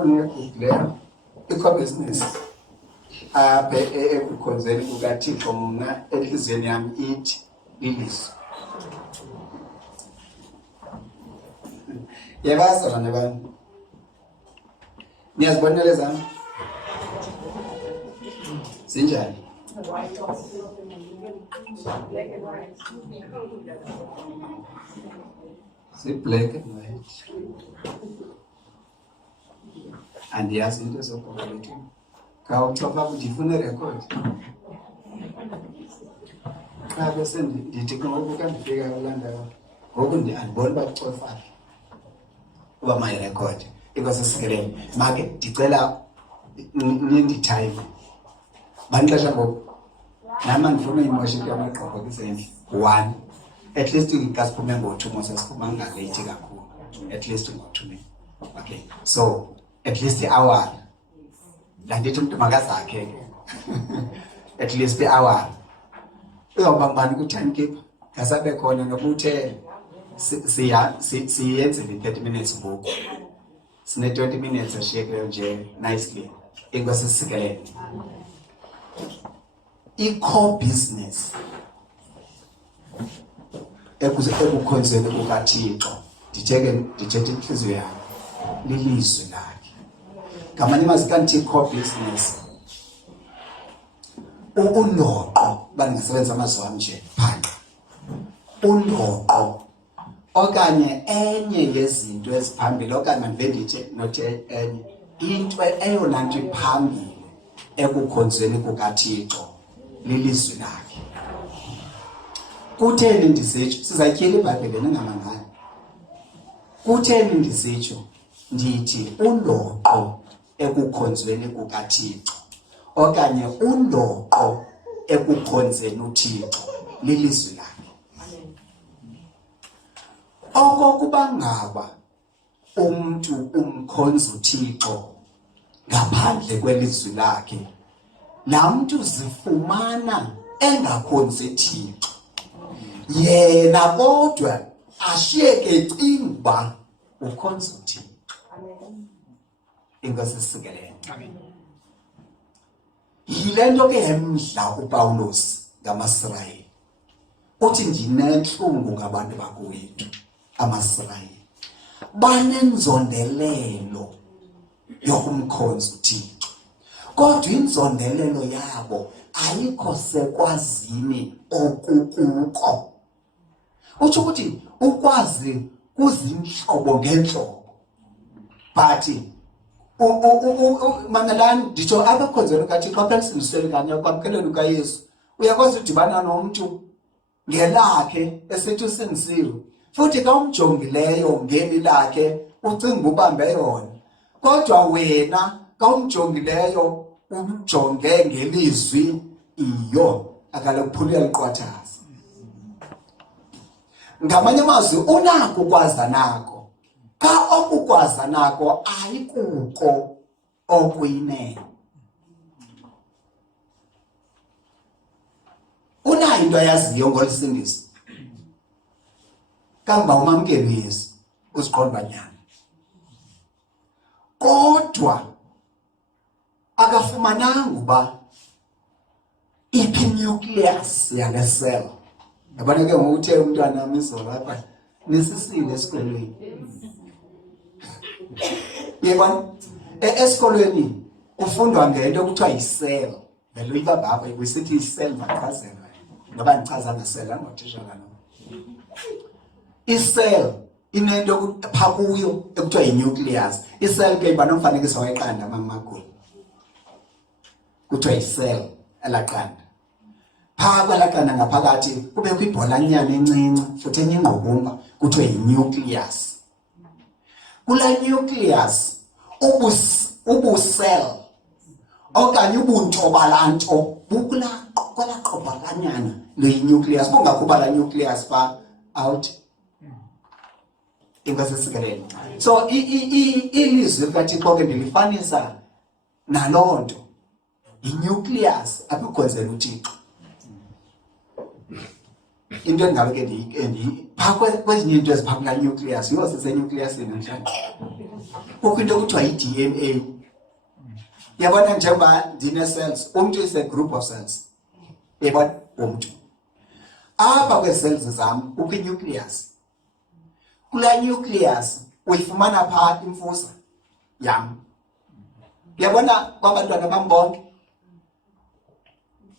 ifoni yekugleya i-business apha ekukhonzeni kukaThixo mna enhliziyweni yami ithi lilizwi. Yabazi bana bami, niyazibonela zami zinjani? Si-black and white. Andiyazi into zobhokalethi. Khawucofa ukuthi ifuna irekhodi. Xa bese ndithi ngoku ka ndifika eLondon, ngoku andiboni uba kucofana uba mayirekhodi. Inkosi isikelele. Make ndicela ninditime. Banixesha ngoku. Nama ndifuna imoshe yamagqobho kwisendle. 1. At least ka siphume ngo-2 mose siphuma ngalate kakhulu. At least ngo-2. Okay. So at least hour. La ndithi umuntu makazakhe ke. At least hour. Uyawubambani ku-timekeeper. Kasabe khona nokuthe siyenze 30 minutes ngoku. Sine 20 minutes ashiyeke nje nicely. Inkosi isikelele. I-core business ekukhonzeni kukaThixo ndithethe inhliziyo yami lilizwi lakhe. Ngamanye amazwi kanti i-core business undoqo bangasebenza amazwi wami nje phandle. Undoqo okanye enye yezinto eziphambili okanye mandivendithe nothi enye into eyona nto iphambili ekukhonzeni kukaThixo lilizwi lakhe. Kutheni ndisitsho? Sizatyhila iBhayibhile ningamangani. Kutheni ndisitsho? Ndithi undoqo ekukhonzweni kukaThixo okanye undoqo ekukhonzeni uThixo lilizwi lakhe. Okokuba ngaba umuntu umkhonza uThixo ngaphandle kwelizwi lakhe, la muntu zifumana engakhonzi uThixo. Yena kodwa ashiyeke ecinga ukhonza uThixo. Inkosi isikelele. Amen. Yile nto ke emdla uPawulos ngamaSirayeli. Uthi ndinenhlungu ngabantu bakwethu amaSirayeli. Banenzondelelo yokumkhonza uThixo. Kodwa inzondelelo yabo ayikho sekwazini okukuko. Utsho ukuthi ukwazi kuzinhlobo ngenhlobo. But mangalani nditsho abakhonzela ukaThixo aphelisingisele kanye kwamkeleni ukaYesu. Uyakwazi udibana nomuntu ngelakhe esithi usindisiwe. Futhi ka umjongileyo ngeli lakhe ucinga ubambe yona. Kodwa wena ka umjongileyo umjonge ngelizwi iyo akala kuphulula iqwathazi. Ngamanye amazwi unako ukwaza nako. Ka okukwaza nako ayikuko okuyinene. Unayo into ayaziyo ngolisindiso. Kamba umamkele Yesu usiqonda banyana. Kodwa akafumananga uba iphi nucleus yale cell. Yabona ke ngokuthe umntwana wamizola lapha nisisile esikolweni. Yebona esikolweni kufundwa ngento ekuthiwa yi-cell. Vele uyibamba apha besithi i-cell machazela. Ngoba ngichaza nge-cell angothisha kana. I-cell inento pha kuyo ekuthiwa yi-nucleus. I-cell ke iba nomfanekiso weqanda mamakhulu. Kuthiwa yi-cell elaqanda. Pha kwalaqanda ngaphakathi kubekho ibholanyana encinci futhi enyingqobumba kuthiwa yi-nucleus. Kula nucleus ubu-cell okanye ubuntobalanto bukulaqola qobalanyana le-nucleus bungakuba la nucleus pha out. Inkosi isikelele. So ilizwi likaThixo ke ndilifanisa naloo nto. I-nucleus apho ikhonzela uThixo. Into engabe ke pha kwezinye into ezipha kula nucleus yose senucleus namhlanje. kukho into kuthiwa yi-DNA. Yabona njengoba ndine-cells, umntu is a group of cells. Yabona umntu. Apha kwee-cells zam kukho i-nucleus. Kula nucleus uyifumana phaa imfusa yam. Yabona kwabantwana bam bonke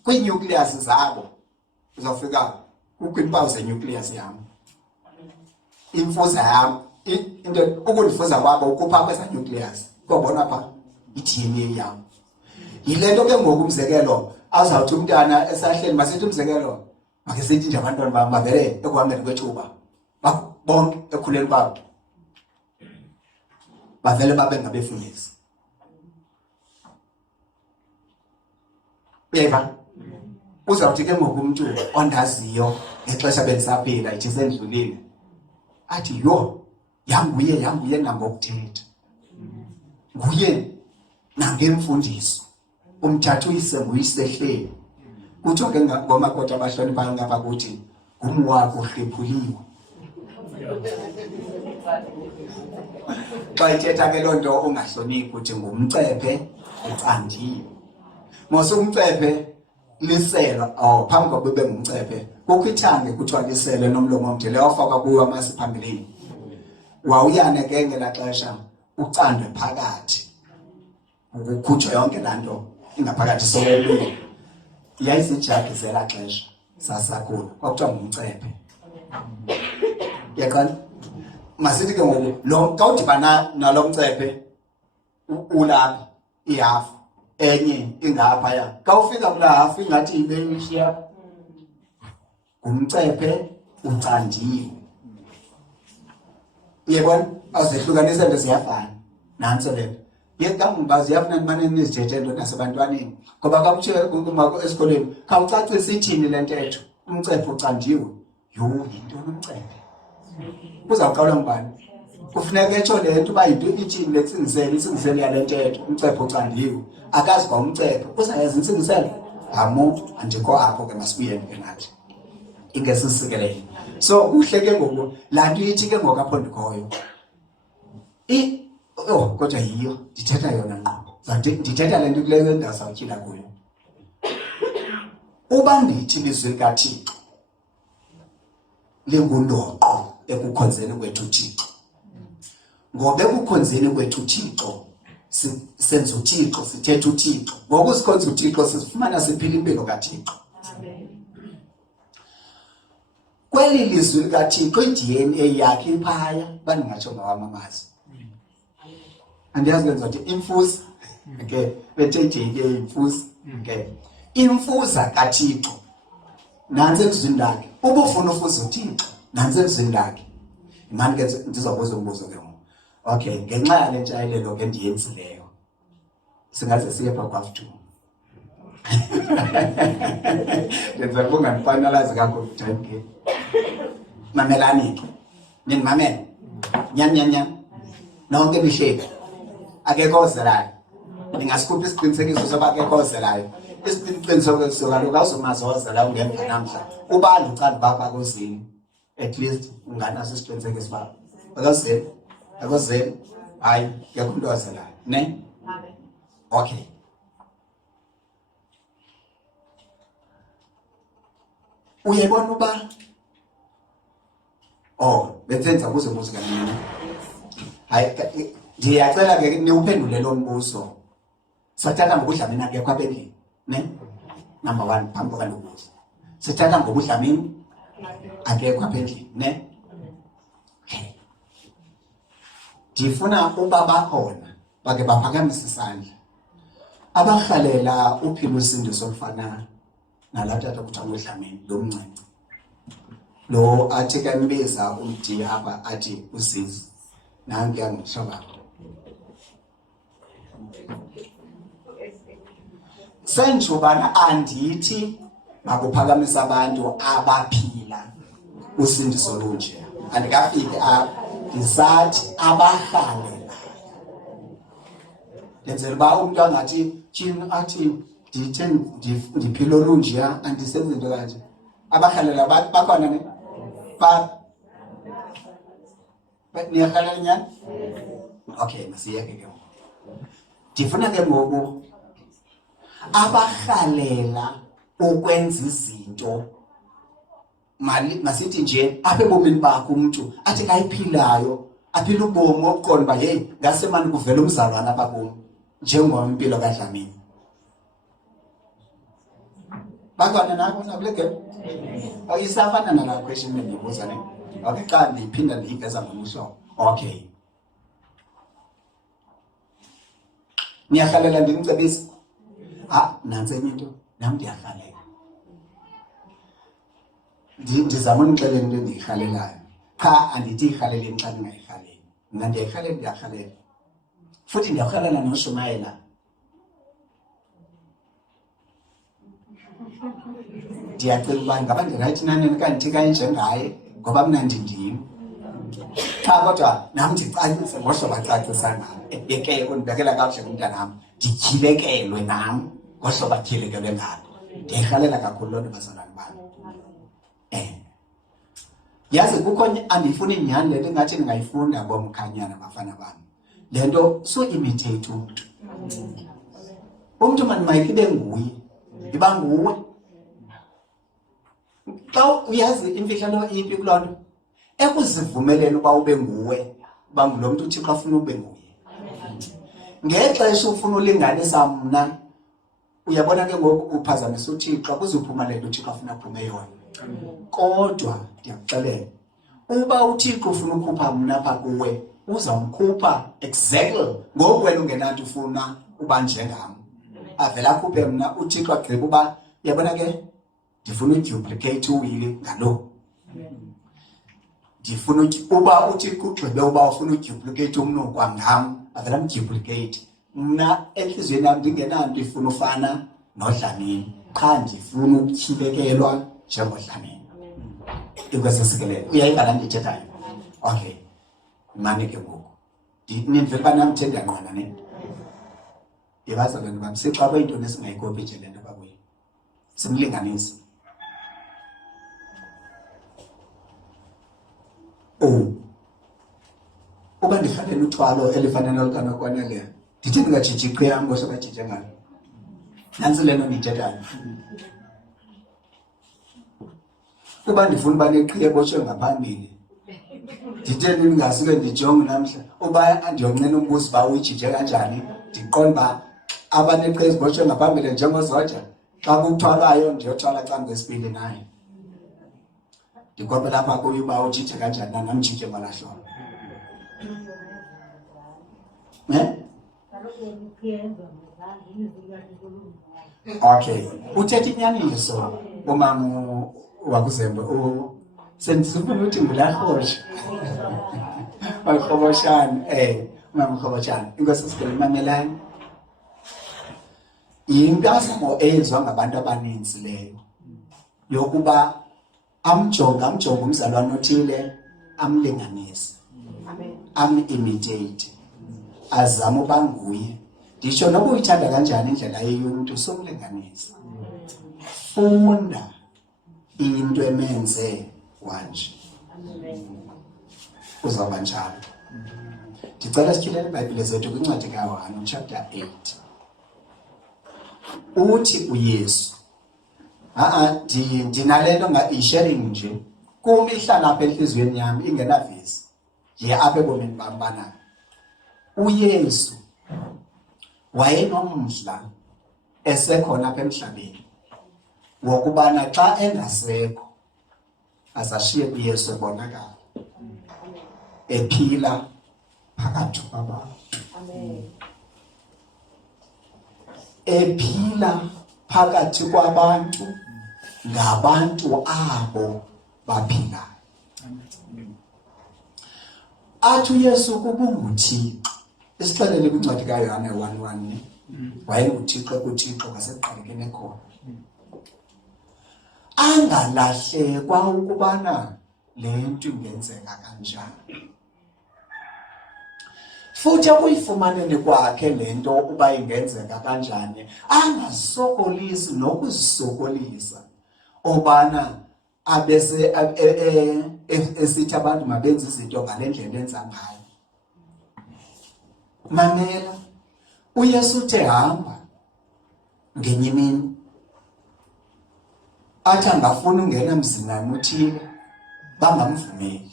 kwii-nucleus zabo uzawufika kukho iimpawu ze-nucleus yam. Imfusa yam into ukundifuza kwabo ukupha kwesa nucleus kobona pha i-DNA yam. Yile nto ke ngoku umzekelo azawuthi umntana esahleli masithi umzekelo make sithi nje abantwana bam bavele ekuhambeni kwethuba bonke ekhuleni kwabo bavele babe ngabefundisi. Uyeva uzawuthi ke ngoku umntu ondaziyo ngexesha bendisaphila ithi sendlulile athi yho yanguye nangokuthetha nguye nangemfundiso umthatha uyise nguyisehleli kuthiwa ke ngomakoti abahloniphayo ngapha kuthi ngumwakho uhlephuliwe. Xa ithetha ke loo nto ungahloniphi uthi ngumcephe ucandiwe. Mose umcephe liselwa phambi kokuba ube ngumcephe kukho ithange kuthiwa lisele nomlomo omde lewafakwa kuwo amasi phambili. Wawuyane ke ngelaa xesha ucandwe phakathi ukukhutshwa yonke laa nto ingaphakathi solelweni. Yayizijagi zelaa xesha sasakhula kwakuthiwa ngumcephe. Yaqala masithi ke ngoku lo xa udibana nalo mcephe ulapha ihafu enye ingaphaya xa ufika kulaa hafu ingathi ibeyishiya ngumcephe ucandiwe. Yebona azihlukanise nto ziyafana nantso le nto yekamva ziyafuna nimane nizithethe nto nasebantwaneni ngoba kakuthiwe esikolweni khawucacise ithini le ntetho umcephe ucandiwe. Yintoni umcephe? Uzawuqawula ngubani? Kufuneka etsho le nto uba yinto ithini intsingiselo yale ntetho umcephe ucandiwe. Akazi kwa umcephe uzayazi intsingiselo andikho apho ke masibuyeni ke nathi ingesisikelele. So uhle ke ngoku laa nto ithi ke ngoku apho ndikhoyo kodwa yiyo ndithetha yona ngqo ndithetha le nto kule ndawo sawutyhila kuyo. Uba ndithi ilizwi likaThixo lingundoqo ekukhonzeni kwethu Thixo, ngoba ekukhonzeni kwethu Thixo senza uThixo, sithetha uThixo. Ngoku sikhonza uThixo sifumana siphila impilo kaThixo. Kweli lizwi likaThixo i-DNA yakhe iphaya bandingatsho ngawamamazi. Andiyazi ke ngizothi imfuza okay bethe JK imfuza okay imfuza kaThixo nansi elizwini lakhe. Ubufuna ufuza uThixo nansi elizwini lakhe. Imani ke ndizobuza umbuzo ke ngoku. Okay ngenxa yale ntshayelelo ke ndiyenzileyo singaze siye phaa kwafu ndenza kunganifanalazi kakhulu time ke mamelani ke ningimamela nyanya nonke nihleki akekho ozelayo. Ningasikuphi isiqinisekiso soba akekho ozelayo? Isiqinisekiso kaloku awuzumazi ozelayo ungemva namhla ubani ucanda bapha kozini at least unganaso isiqinisekiso uba akozeli hayi ngekho umntu ozelayo ne. Okay uyayibona uba benzenza kuze mbuzo kanini hayi ndiyacela ke niwuphendule lo mbuzo. Sathatha ngobudlamini akekho apha endlini ne. Number 1 phambi koba ndibuze sithatha ngobudlamini akekho apha endlini ne. Okay ndifuna uba bakhona bake baphakamise isandla abarhalela uphila usindiso olufana nalaa tata kuthiwa ngudlamini lo mncinci lo athi kanibeza umdi apha athi uzizi nankuya ngihloba senjubana andithi makuphakamise abantu abaphila usindiso lunje. Andikafiki apha ndisathi abarhalela. Ndenzela uba umntu angathi tyhini athi ndithe ndiphila olunjeya andisenzi into kanje. Abarhalela bakhona ne niyarhalela nyani Okay, masiyeke ke. Ndifuna ke ngoku abarhalela ukwenza izinto masithi nje apha ebomini bakho umuntu athi kayiphilayo aphila ubomi obuqonda uba hey ngase mani kuvela umzalwana apha kum njengoba impilo kaDlamini. Bakhona nabo nakule game? Isafana nala question endiyibuza ne. Okay, xa ndiyiphinda ndiyiveza ngomusho. Okay. Niyarhalela ndimcebisa? Nansi enye into, nam ndiyarhalela. Ndizama unixelela into endiyirhalelayo. Qha andithi irhaleleni xa ndingayirhaleli. Mna ndiyayirhalela, ndiyarhalela. Futhi ndiyarhalela noShumayela. Ndiyacela uba ngaba ndirayithi nanini kanti kanjengaye ngoba mna ndim. Qha kodwa nam ndicacise ngohlobo acacisa ngalo. Ebeke undibekela kakuhle umntanam. Ndityilekelwe nam ngohlobo atyilekelwe ngalo. Ndiyayirhalela kakhulu loo nto bazalwane bam. Yazi kukho andiyifuni inyani le nto ingathi ndingayifunda ngomkhanyana bafana bam. Le nto so-imitate umntu. Umntu mayikhe nguye. Iba nguwe. Xa uyazi imfihlelo iphi kuloo nto? Ekuzivumeleni uba ube nguwe, uba ngulo mntu uThixo afuna ube nguye. Ngexesha ufuna ulinganisa mna, uyabona ke ngoku uphazamisa uThixo, kuzophuma le nto uThixo afuna uphume yona. Kodwa ndiyakuxelela, uba uThixo ufuna ukhupha mna apha kuwe, uzawumkhupha exactly ngoku wena ungenanto ufuna uba njengam. Avela akhuphe mna uThixo agqiba uba uyabona ke ndifuna uduplicate uwili ngalo. Ndifuna uba uThixo ugqibe uba ufuna uduplicate umnu kwangam, avela mduplicate. Mna enhliziyweni yam ndingenanto ifuna ufana noDlamini, qha ndifuna ukutyilekelwa njengoDlamini. Ikwesisikelelo uyayivana ndithethayo. Okay, mane ke ngoku nindivela uba nam thenda nqwana ne yebazalwane bam sixa kweyintoni esingayikopi nje le nto bakuyo simlinganise. Uba ndifanele uthwalo elifanele lukanokwaneleyo ndithi ndingajiji iqhiya yam ngohlobo bajije ngalo. Nantsi le nto ndiyithethayo. Uba ndifuna uba neqhiya ebotshwe ngaphambili nditheni ndingasuke ndijonge namhla uba andiyonqena umbuzo uba uyijije kanjani, ndiqonda uba abaneqhiya ezibotshwe ngaphambili njengozoja xa kuthwalwayo ndiyothwala xa ngwesibili naye. Ndikopela apha kuyo uba ujije kanjani nam njije ngolahlobo. Okay, uthetha inyaniso umama wakuzembe sendizifuna uthi ngulahosha Malkhoboshane, umama Mkhoboshane, inkosi sikhulu imamelane. Impazamo eyenziwa ngabantu abaninzi leyo yokuba amjonga umzalwane othile amlinganise, am-imitate, azame uba nguye. Nditsho noba uyithanda kanjani indlela yomuntu somlinganisa. Funda into emenze wanje. Uzawuba njalo. Ndicela sityhilele iBhayibhile zethu kwincwadi kaYohane chapter 8. Uthi uYesu ndinalento i-sharing nje kum ihlala apha enhliziyweni yami ingenavezi ye apha ebomini bam bana uYesu wayenomdla esekhona apha emhlabeni wokubana xa engasekho azashiye uYesu ebonakala ephila phakathi kwabantu. Ephila phakathi kwabantu ngabantu abo baphilayo. Athi uYesu kubunguThixo. Isixelele kwincwadi kaYohane 1:1 wayenguThixo kuThixo ngasekuqalekeni ekhona. Angalahlekwa ukubana le nto ingenzeka kanjani. Futhi akuyifumaneni kwakhe le nto uba ingenzeka kanjani angasokolisi nokuzisokolisa obana abese esithi abantu mabenze izinto ngale ndlela enza ngayo. mamela uYesu uthe hamba ngenye imini athi angafuna ungena emzini uthile bangamvumeli.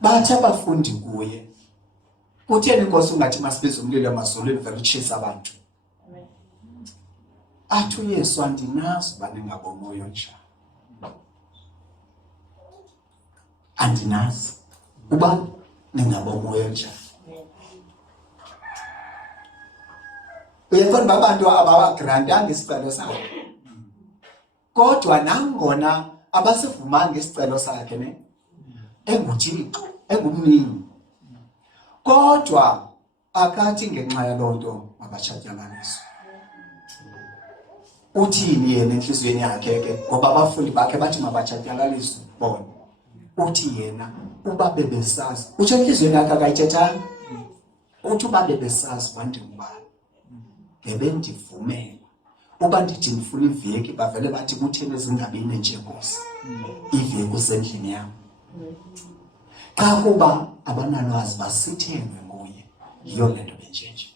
Bathi abafundi kuye, kutheni inkosi ungathi masibize umlilo emazulwini vele utshisa abantu? Athi uYesu andinazi uba ningabomoyo njani. Andinazi uba ningabomoyo njani. Uyabona abantu abagrantanga isicelo sakhe. Kodwa nangona abasivumanga isicelo sakhe ne enguThixo, engumnini. Kodwa akathi ngenxa yalonto mabatshatyalaliswe. Uthini yena enhliziyweni yakhe ke ngoba abafundi bakhe bathi mabatshatyalaliswe bona. Uthi yena uba bebesazi. Uthi enhliziyweni yakhe akayithethanga. Uthi uba bebesazi bandingubani. Ngebendivumela. Uba ndithi ndifuna iveki bavele bathi kutheni ezingabini nje Nkosi. Iveki usendlini yami. Xa kuba abanalwazi basithembe nguye. Yiyo le nto benjenje.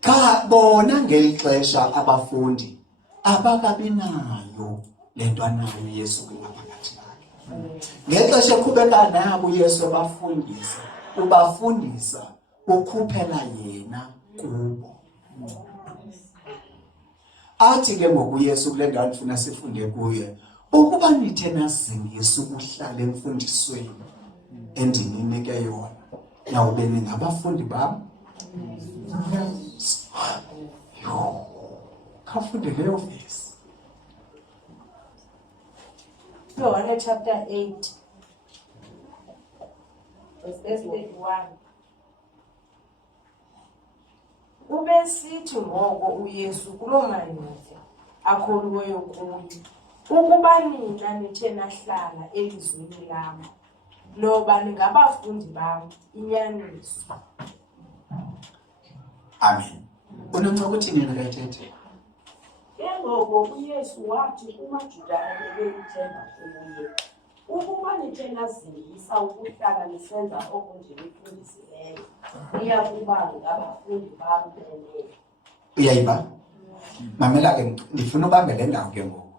Xa bona ngeli xesha abafundi abakabi nayo le nto anayo uYesu kungaphakathi bakhe. Ngexesha eqhubeka nabo uYesu ubafundisa ukhuphela yena kubo. Athi ke ngoku uYesu kule ndawo ndifuna sifunde kuye, ukuba nithe nazingisa ukuhlala emfundisweni endinike yona, nawube ningabafundi bam. Kafunde leyo verse. John chapter 8 verse 31. Ubesithi ngoko uYesu kuloo manzi akholiweyo kuye, ukuba nina nithe nahlala elizwini lam, noba ningabafundi bam inyaniso. Amen. Unomca ukuthini yena kayithethe? Ke ngoko uYesu wathi kumaJuda abebeyithemba kuye, ukuba nithe nazingisa ukuhlala nisenza okunje nifundisileyo, niyakuba ngabafundi bam benene. Uyayiba? Mamela ke ndifuna ubambe le ndawo ke ngoku.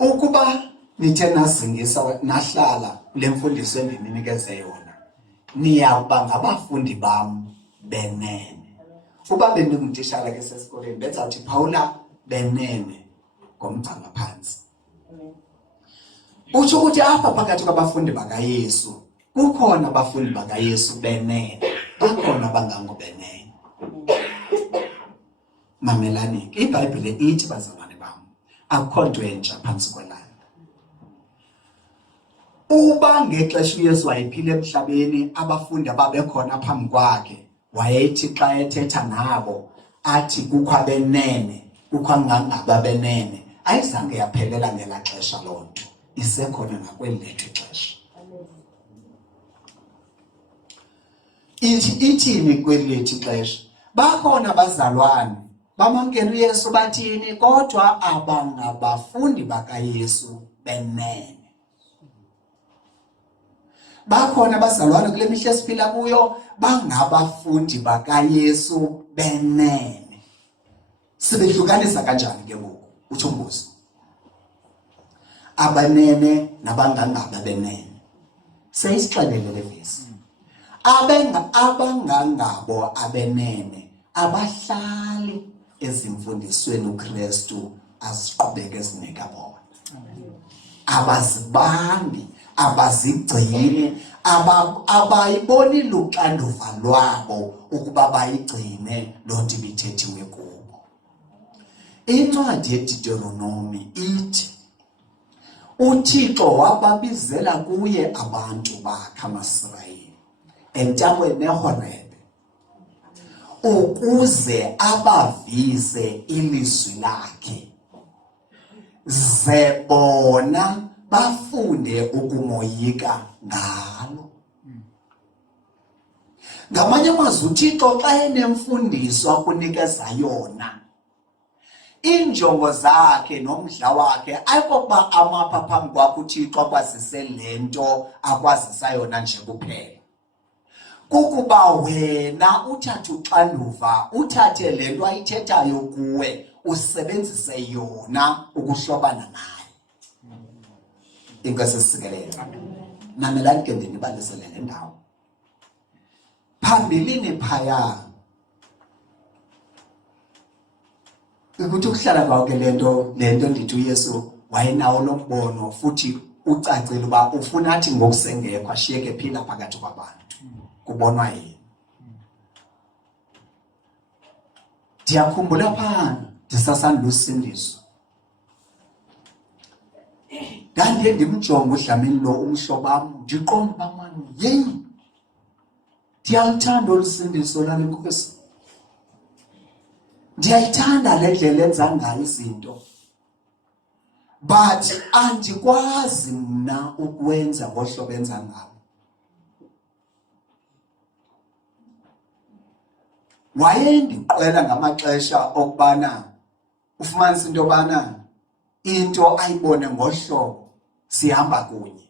Ukuba nithe nazingisa nahlala le mfundiso endinikeze yona, niyakuba ngabafundi bam benene. Uba bendingutitshala ke sesikoleni bezawuthi Phawula benene ngomgcana phansi. Utsho ukuthi apha phakathi kwabafundi bakaYesu kukhona abafundi bakaYesu benene, bakhona abangangobenene. Mamelani, iBhayibhile ithi bazalwane bam, akukho nto entsha phantsi kwelanga. Uba ngexesha uYesu wayephila emhlabeni abafundi ababekhona phambi kwakhe wayethi xa ethetha nabo athi kukho abenene, kukho abangabenene, ayizange yaphelela ngela xesha lonto, isekhona nakweli lethu ixesha. Ithini kweli lethu ixesha? Bakhona abazalwane bamamkela uYesu bathini, kodwa abangabafundi bakaYesu benene. Bakhona abazalwane kule mihla esiphila kuyo bangabafundi bakaYesu benene. Sibehlukanisa kanjani ke ngoku? Utsho umbuzo. Abanene nabangangaba benene. Seyisixelele le vesi. Abangangabo abenene abahlali ezimfundisweni uKristu aziqhubeke ezinika bona. Abazibambi, abazigcini, abayiboni luxanduva lwabo ukuba bayigcine loo nto ibithethiwe kubo. Incwadi yeDuteronomi ithi uThixo wababizela kuye abantu bakhe amaSirayeli entabeni eHorebe ukuze abavise ilizwi lakhe, ze bona bafunde ukumoyika ngalo. Ngamanye amazwi uThixo xa enemfundiso akunikeza yona, injongo zakhe nomdla wakhe ayikokuba amapha phambi kwakho uThixo akwazise lento akwazisa yona nje kuphela. Kukuba wena uthathe uxanduva, uthathe lento ayithethayo kuwe usebenzise yona ukuhlobana naye. Inkosi sisikelele. Mamelani ke ndinibalisele le ndawo. Phambilini phaya ukuthi ukuhlala kwakhe lento ndithi uYesu wayenawo lo mbono futhi ucacile uba ufuna athi ngokusengekho ashiyeke phila phakathi kwabantu kubonwa yini. Ndiyakhumbula phana ndisasandula usindiso ndandiye ndimjonge uDlamini lo umhlobo wam ndiqonda uba mani yeyi ndiyalithanda olu sindiso lale Nkosi. Ndiyayithanda le ndlela enza ngayo izinto, but andikwazi mna ukwenza ngohlobo enza ngalo. Wayendiqwela ngamaxesha okubana ufumanise into yobana into ayibone ngohlobo sihamba kunye,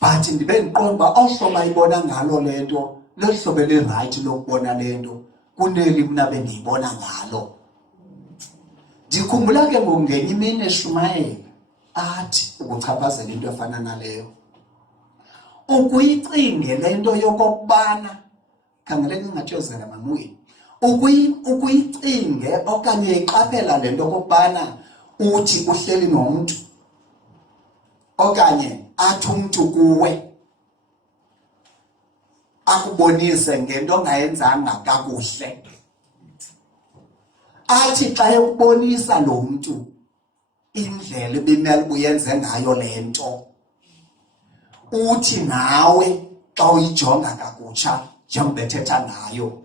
but ndibe ndiqonda uba ohlobo ayibona ngalo le nto lohlobo elirayithi lokubona le nto kuneli mna bendiyibona ngalo. Ndikhumbula ke ngoku ngenye imini eShumayeli athi ukuchaphazela into efana naleyo, ukuyicinge le nto yokokubana khangeleni ingathiyozela mamuyi, ukuyicinge okanye iqaphela le nto okokubana uthi uhleli nomntu okanye athi umntu kuwe akubonise ngento ongayenzanga kakuhle, athi xa ekubonisa lo mntu indlela ebimele uyenze ngayo le nto, uthi nawe xa uyijonga kakutsha njengoba ethetha ngayo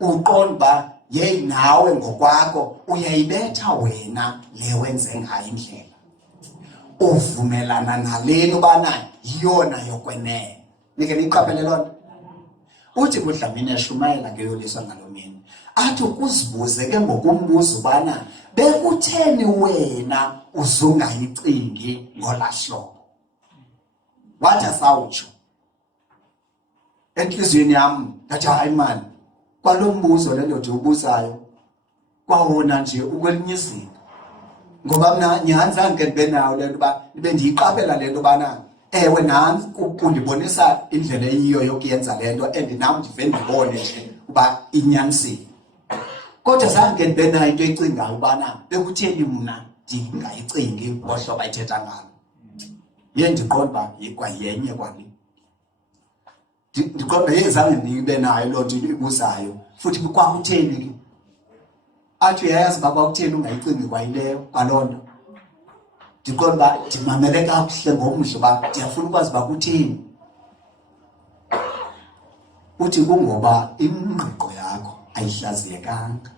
uqonda uba yeyi nawe ngokwakho uyayibetha wena le wenze ngayo indlela, uvumelana naleni ubana yiyona yokwenene. Nike niyiqaphele loo nto. Uthi kuDlamini eShumayela ngeyoliswa ngalo mini athi ukuzibuze ke ngokumbuza ubana bekutheni wena uzungayicingi ngolahlobo. Wathi asawutsho enhliziyweni yami ngathi hayi mani, kwalo mbuzo le ndoda ubuzayo kwawona nje ukwelinye izinga, ngoba mna nyanzange ndibe nayo le nto uba ndibe ndiyiqaphela le nto ubana ewe nansi kundibonisa indlela eyiyo yokuyenza le nto and nam ndive ndibone nje uba inyanisile. Kodwa zange ndibe nayo into eyicingayo ubana bekutheni mna ndingayicingi ngohlobo ayithetha ngalo. Ye ndiqonda uba kwayenye kwali, ndiqonda yezange ndibe nayo loo nto ibuzayo futhi kwakutheni ke athi uyayazi uba kwakutheni ungayicingi kwayileyo kwaloo nto. Ndiqonda uba ndimamele kakuhle ngomdla uba ndiyafuna ukwazi uba kutheni. Uthi kungoba ingqiqo yakho ayihlaziyekanga,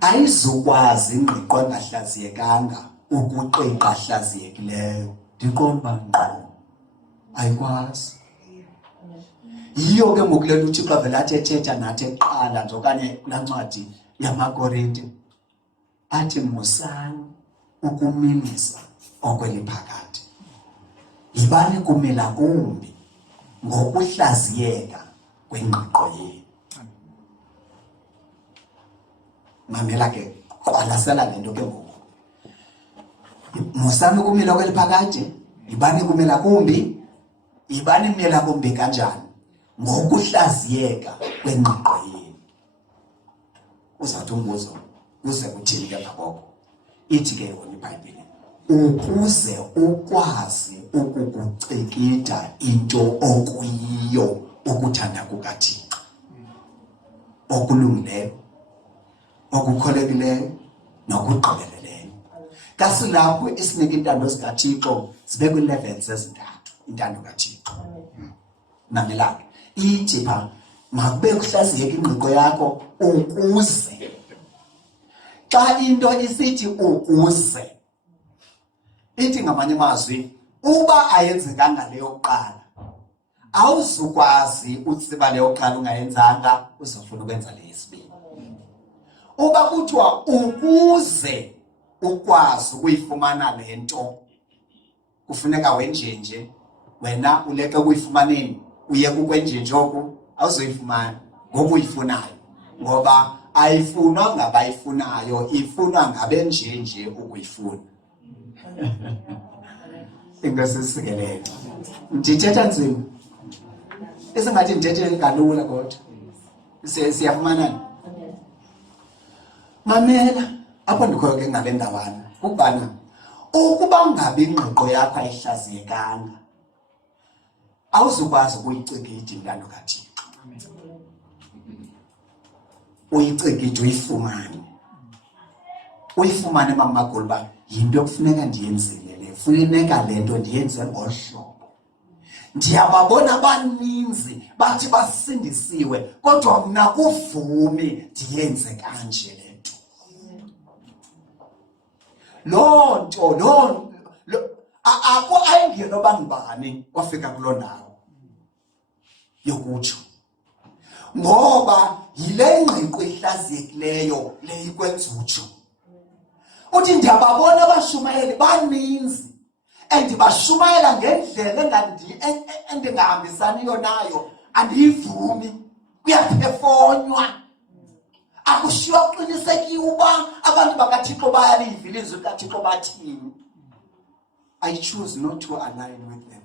ayizukwazi ingqiqo engahlaziyekanga ukuqiqa hlaziyekileyo. Ndiqonda uba ngqo ayikwazi. Yiyo ke ngoku le nto uThixo avele athi ethetha nathi ekuqala nje okanye kulaa ncwadi yamaKorinte athi musani ukumilisa okweliphakathi, yibani kumila kumbi ngokuhlaziyeka kwengqiqo yenu. Mamela ke qwalasela le nto ke ngoku, musani ukumila okweliphakathi, yibani kumila kumbi, yibani kumila kumbi kanjani? Ngokuhlaziyeka kwengqiqo yenu. Uzawuthi umbuzo uze kuthini ke ngakho? Ithi ke yona iBhayibhile, ukuze ukwazi ukukucikida into okuyiyo ukuthanda kukaThixo, okulungileyo, okukholekileyo, nokugqibeleleyo. Kasilapho isinika intando zikaThixo zibe kwi-levels ezintathu intando kaThixo. Mamelake ithi pha makube kuhlaziyeka ingqiqo yakho ukuze. Xa into isithi ukuze ithi ngamanye amazwi uba ayenzekanga leyo kuqala awuzukwazi utsiba leyo kuqala ungayenzanga, uzofuna ukwenza leyesibini. uba kuthiwa ukuze ukwazi ukuyifumana lento kufuneka wenjenje, wena uleke ukuyifumaneni uye kukwenjenje oku awuzoyifumana ngoku uyifunayo, ngoba ayifunwa ngabayifunayo, ifunwa ngabenjenje ukuyifuna. Inkosi isikelele. Ndithetha nzima esingathi ndithethe kalula kodwa siyafumana. Mamela apho ndikhoyo ke ngale ndawana ukubana ukuba ngabe ingqiqo yakho ayihlaziyekanga awuzukwazi ukuyicikida intando kaThixo. Uyicikide uyifumane mamagoli uba yinto ekufuneka ndiyenzile le, funeka le nto ndiyenze ngolu hlobo. Ndiyababona abaninzi bathi basindisiwe kodwa mna kuvumi ndiyenze kanje le nto. Loo nto akho ayingeno bangibani wafika kuloo ndawo yokutsho, ngoba yile ngqiqo ihlaziyekileyo le ikwenza utsho. Uthi ndiyababona abashumayeli baninzi and bashumayela ngendlela endingahambisaniyo nayo, andiyivumi, kuyaphefonywa. Akushiywa kuqinisekiwe uba abantu bakaThixo bayaliva ilizwi likaThixo bathini. I choose not to align with them.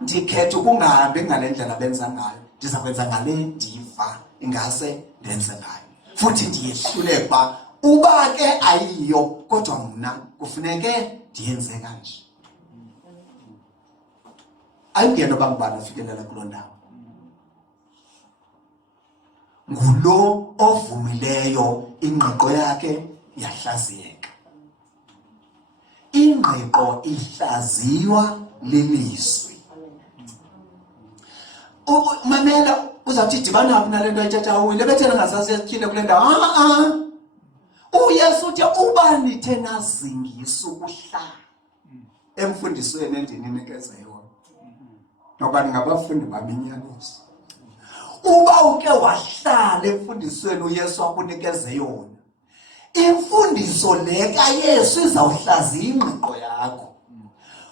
Ndikhetha ukungahambi ngale ndlela benza ngayo, ndiza kwenza ngale ndiva ingase ndenze ngayo. Futhi ndiyehluleke uba ke ayiyo kodwa mna kufuneke ndiyenze kanje. Ayingeno bangibani afikelela kuloo ndawo. Ngulo ovumileyo ingqiqo yakhe yahlaziyeka. Ingqiqo ihlaziywa lilizwi. Mamela uzawuthi dibana kunale nto ayithetha uyile bethena ngasazi esityhile kule ndawo. uYesu uthi uba nithe nazingisa ukuhlala emfundisweni endinikeza yona, ngoba ningabafundi baminyaniso. Uba uke wahlala emfundisweni uYesu akunikeze yona, imfundiso le kaYesu izawuhlaziya ingqiqo yakho.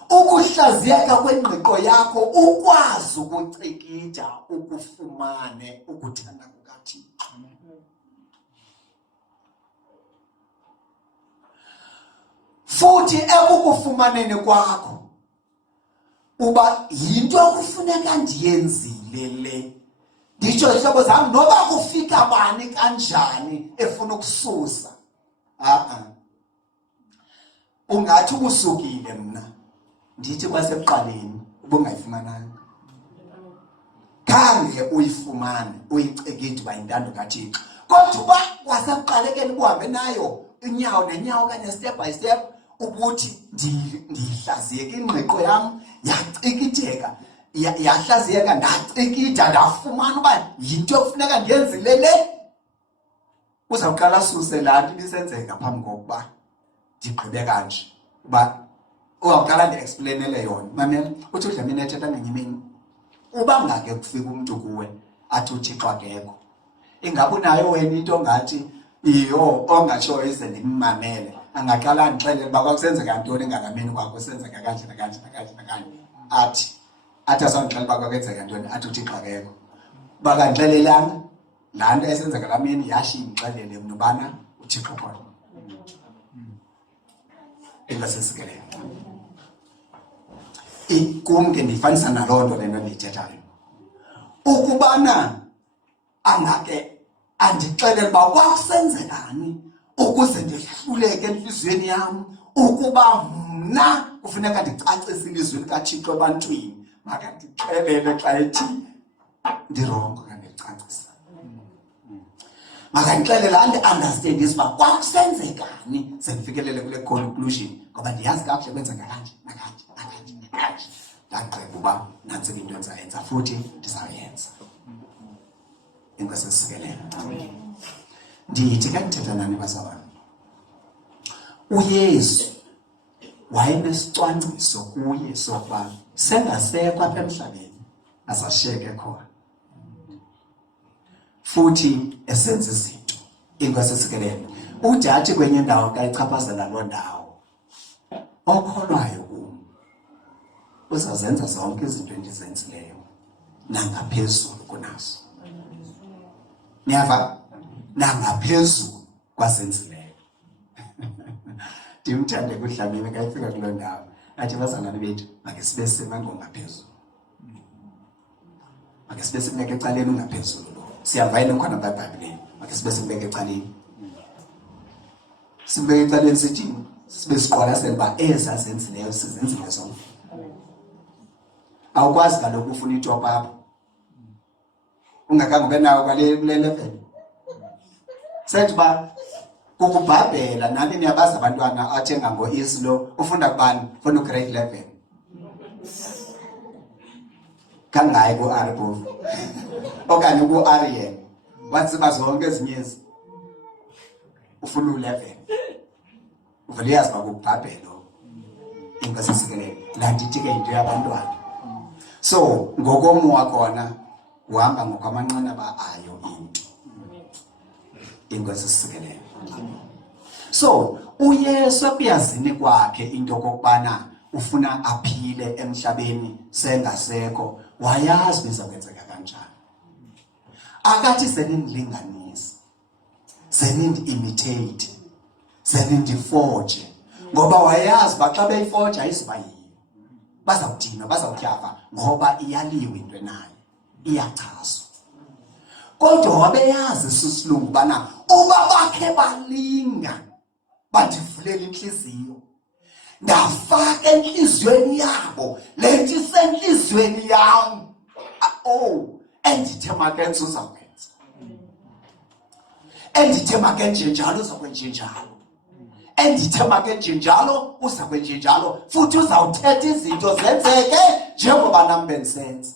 Ukuhlaziyeka kwengqiqo yakho ukwazi ukucikida ukufumane ukuthanda kukaThixo. Futhi ekukufumaneni kwakho uba yinto okufuneka ndiyenzile le, nditsho zihlobo zam noba kufika bani kanjani efuna ukususa, ungathi ubusukile mna ndithi kwasekuqaleni ubungayifumananga, khange uyifumane uyicikide uba yintando kaThixo. Kodwa uba kwasekuqalekeni uhambe nayo inyawo nenyawo okanye step by step, ubuthi ndihlaziyeka ingqiqo yam yacikideka, yahlaziyeka ndacikida ndafumana uba yinto ekufuneka ndiyenzile le, uzawuqala asuse laa nto ibisenzeka phambi kokuba ndigqibe kanje. Uba uzawuqala ndi-explainele yona. Mamela, uthi uDlamini ethetha ngenye imini, uba ngake kufika umntu kuwe athi uThixo akekho, ingabe unayo wena into ongathi iyo ongatshoyo ize ndimmamele, angaqala andixelele uba kwakusenzeka ntoni ngakamini kwakho, senzeka kanje nakanje nakanje nakanje, athi azawundixelela uba kwakwenzeka ntoni, athi uThixo akekho. Uba kandixelelanga laa nto esenzeka laa mini yashiya indixelele mna ubana uThixo khona. Ingasesikelele kum ke ndifanisa naloo nto le nto ndiyithethayo, ukubana angake andixelele uba kwakusenzekani ukuze ndihluleke entliziyweni yam ukuba mna kufuneka ndicacise ilizwi likaThixo ebantwini, makandixelele xa ethi ndirongo okanye ndicacisa. Makandixelele andi-understandise uba kwakusenzekani ze ndifikelele kule conclusion, ngoba ndiyazi kakuhle kwenzeka kanje nakanje nakanje nakanje, ndagqiba uba nantsi into endizayenza futhi ndizawuyenza. Inkosi esisikelele. Ndithi xa ndithetha nani bazalwane, uYesu wayenesicwangciso kuye sokuba sengasekho apha emhlabeni asashiyeke khona, futhi esenza izinto Inkosi sikelele. Ujaji kwenye indawo kayichaphazela loo ndawo. Okholwayo uzazenza zonke izinto endizenzileyo nangaphezulu kunazo. Niyava? Nangaphezulu kwazenzileyo. Ndimthande kuDlamini kayifika kuloo ndawo. Athi bazalwane bethu make sibe semango ngaphezulu. Make sibe sibeke ecaleni ungaphezulu lo. Siyava yini khona eBhayibhelini? Make sibe sibeke ecaleni. Sibeke ecaleni sithi sibe siqwalasela uba ezazenzileyo sizenzile zonke. Awukwazi kaloku ufuna itop up. Ungakhange ube nawo kule level. Sethi ba kukubhabhela nani niyabazi abantwana athenga ngo-Islo ufunda kubani? Ufunda grade 11. Kangayi ku-Arbo okanye ku-Ariel watsiba zonke ezinyezi ufuna u-11. Uvele yazi uba kukubhabhelo Inkosi sikelele. Nandithi ke into yabantwana. So ngokomu wakhona uhamba ngokwamanqanaba ayo into. Inkosi sikelele. So uYesu ekuyazini kwakhe into kokubana ufuna aphile emhlabeni sengasekho, wayazi bizakwenzeka kanjani. Akathi senindlinganisa, senindimitate, senindiforge, ngoba wayazi baxa beyiforge ayisiba yiyo. Bazawudinwa, bazawutyafa ngoba iyaliwe into nayo, iyachazwa. Kodwa wabeyazi sisilungu bana uba bakhe balinga bandivulela inhliziyo, ndafaka enhliziyweni yabo lento isenhliziyweni yami, endithe makenze uzakwenza, endithe makenje njalo uzakwenza njalo, endithe makenje njalo uzakwenza njalo, futhi uzawuthetha izinto zenzeke njengoba nami bendisenza.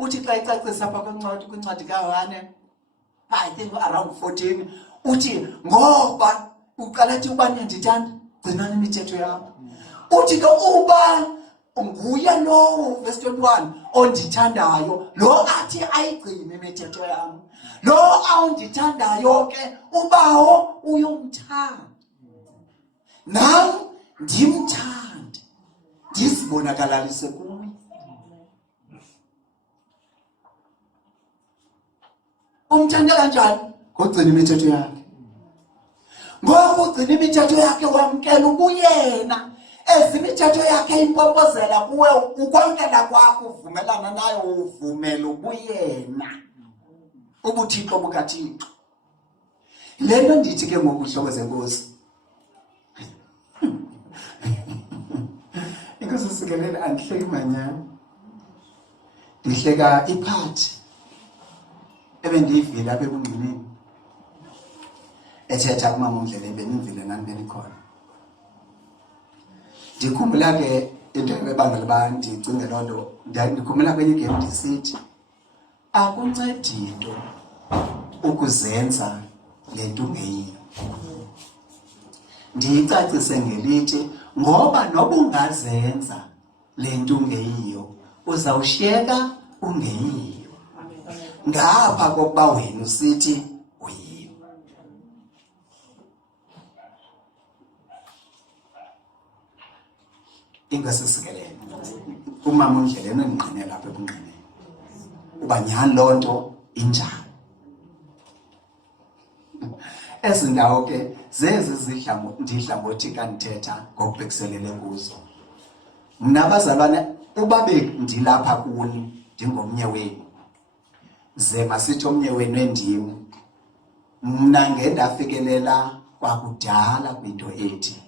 Uthi xa icacisa apha kwincwadi kaYohane, I think around 14, uthi ngoba uqala thi uba niyandithanda gcinani imithetho yami. Uthi ke uba nguye lowo verse 21 ondithandayo, lo athi ayigcine imithetho yami, lo awundithandayo ke ubawo uyomthanda, nam ndimthande ndizibonakalalise kuye. Umthanda kanjani? Ngogcina imithetho yakhe. Ngoba ugcina imithetho yakhe wamkela ubuyena. Imithetho yakhe impompozela kuwe, ukwamkela kwakho uvumelana nayo, uvumela ubuyena. Ubuthixo bukaThixo. Lento ndithi ke ngokuhlobo zenkosi. Inkosi sikelele andihleki manyana. Ndihleka iphathi ebendiyivile apha ebungqineni ethetha kumama uNdlele benivile nani benikhona. Ndikhumbula ke into ebangela uba ndicinge loo nto, ndikhumbula kwenye igame ndisithi akuncedi nto ukuzenza le nto ungeyiyo. Ndiyicacise ngelithi ngoba noba ungazenza le nto ungeyiyo uzawushiyeka ungeyiyo ngapha kokuba wena usithi uyiyo. Inkosi sikelele. Umama uNdlele enengqinela apha ebungqineni uba nyhani loo nto injani. Ezi ndawo ke zezi ndidla ngothi kandithetha ngokubhekiselele kuzo. Mna abazalwane uba bendilapha kuni ndingomnye wenu, ze masithi omnye wenu endim, mna ngendafikelela kwakudala kwinto ethi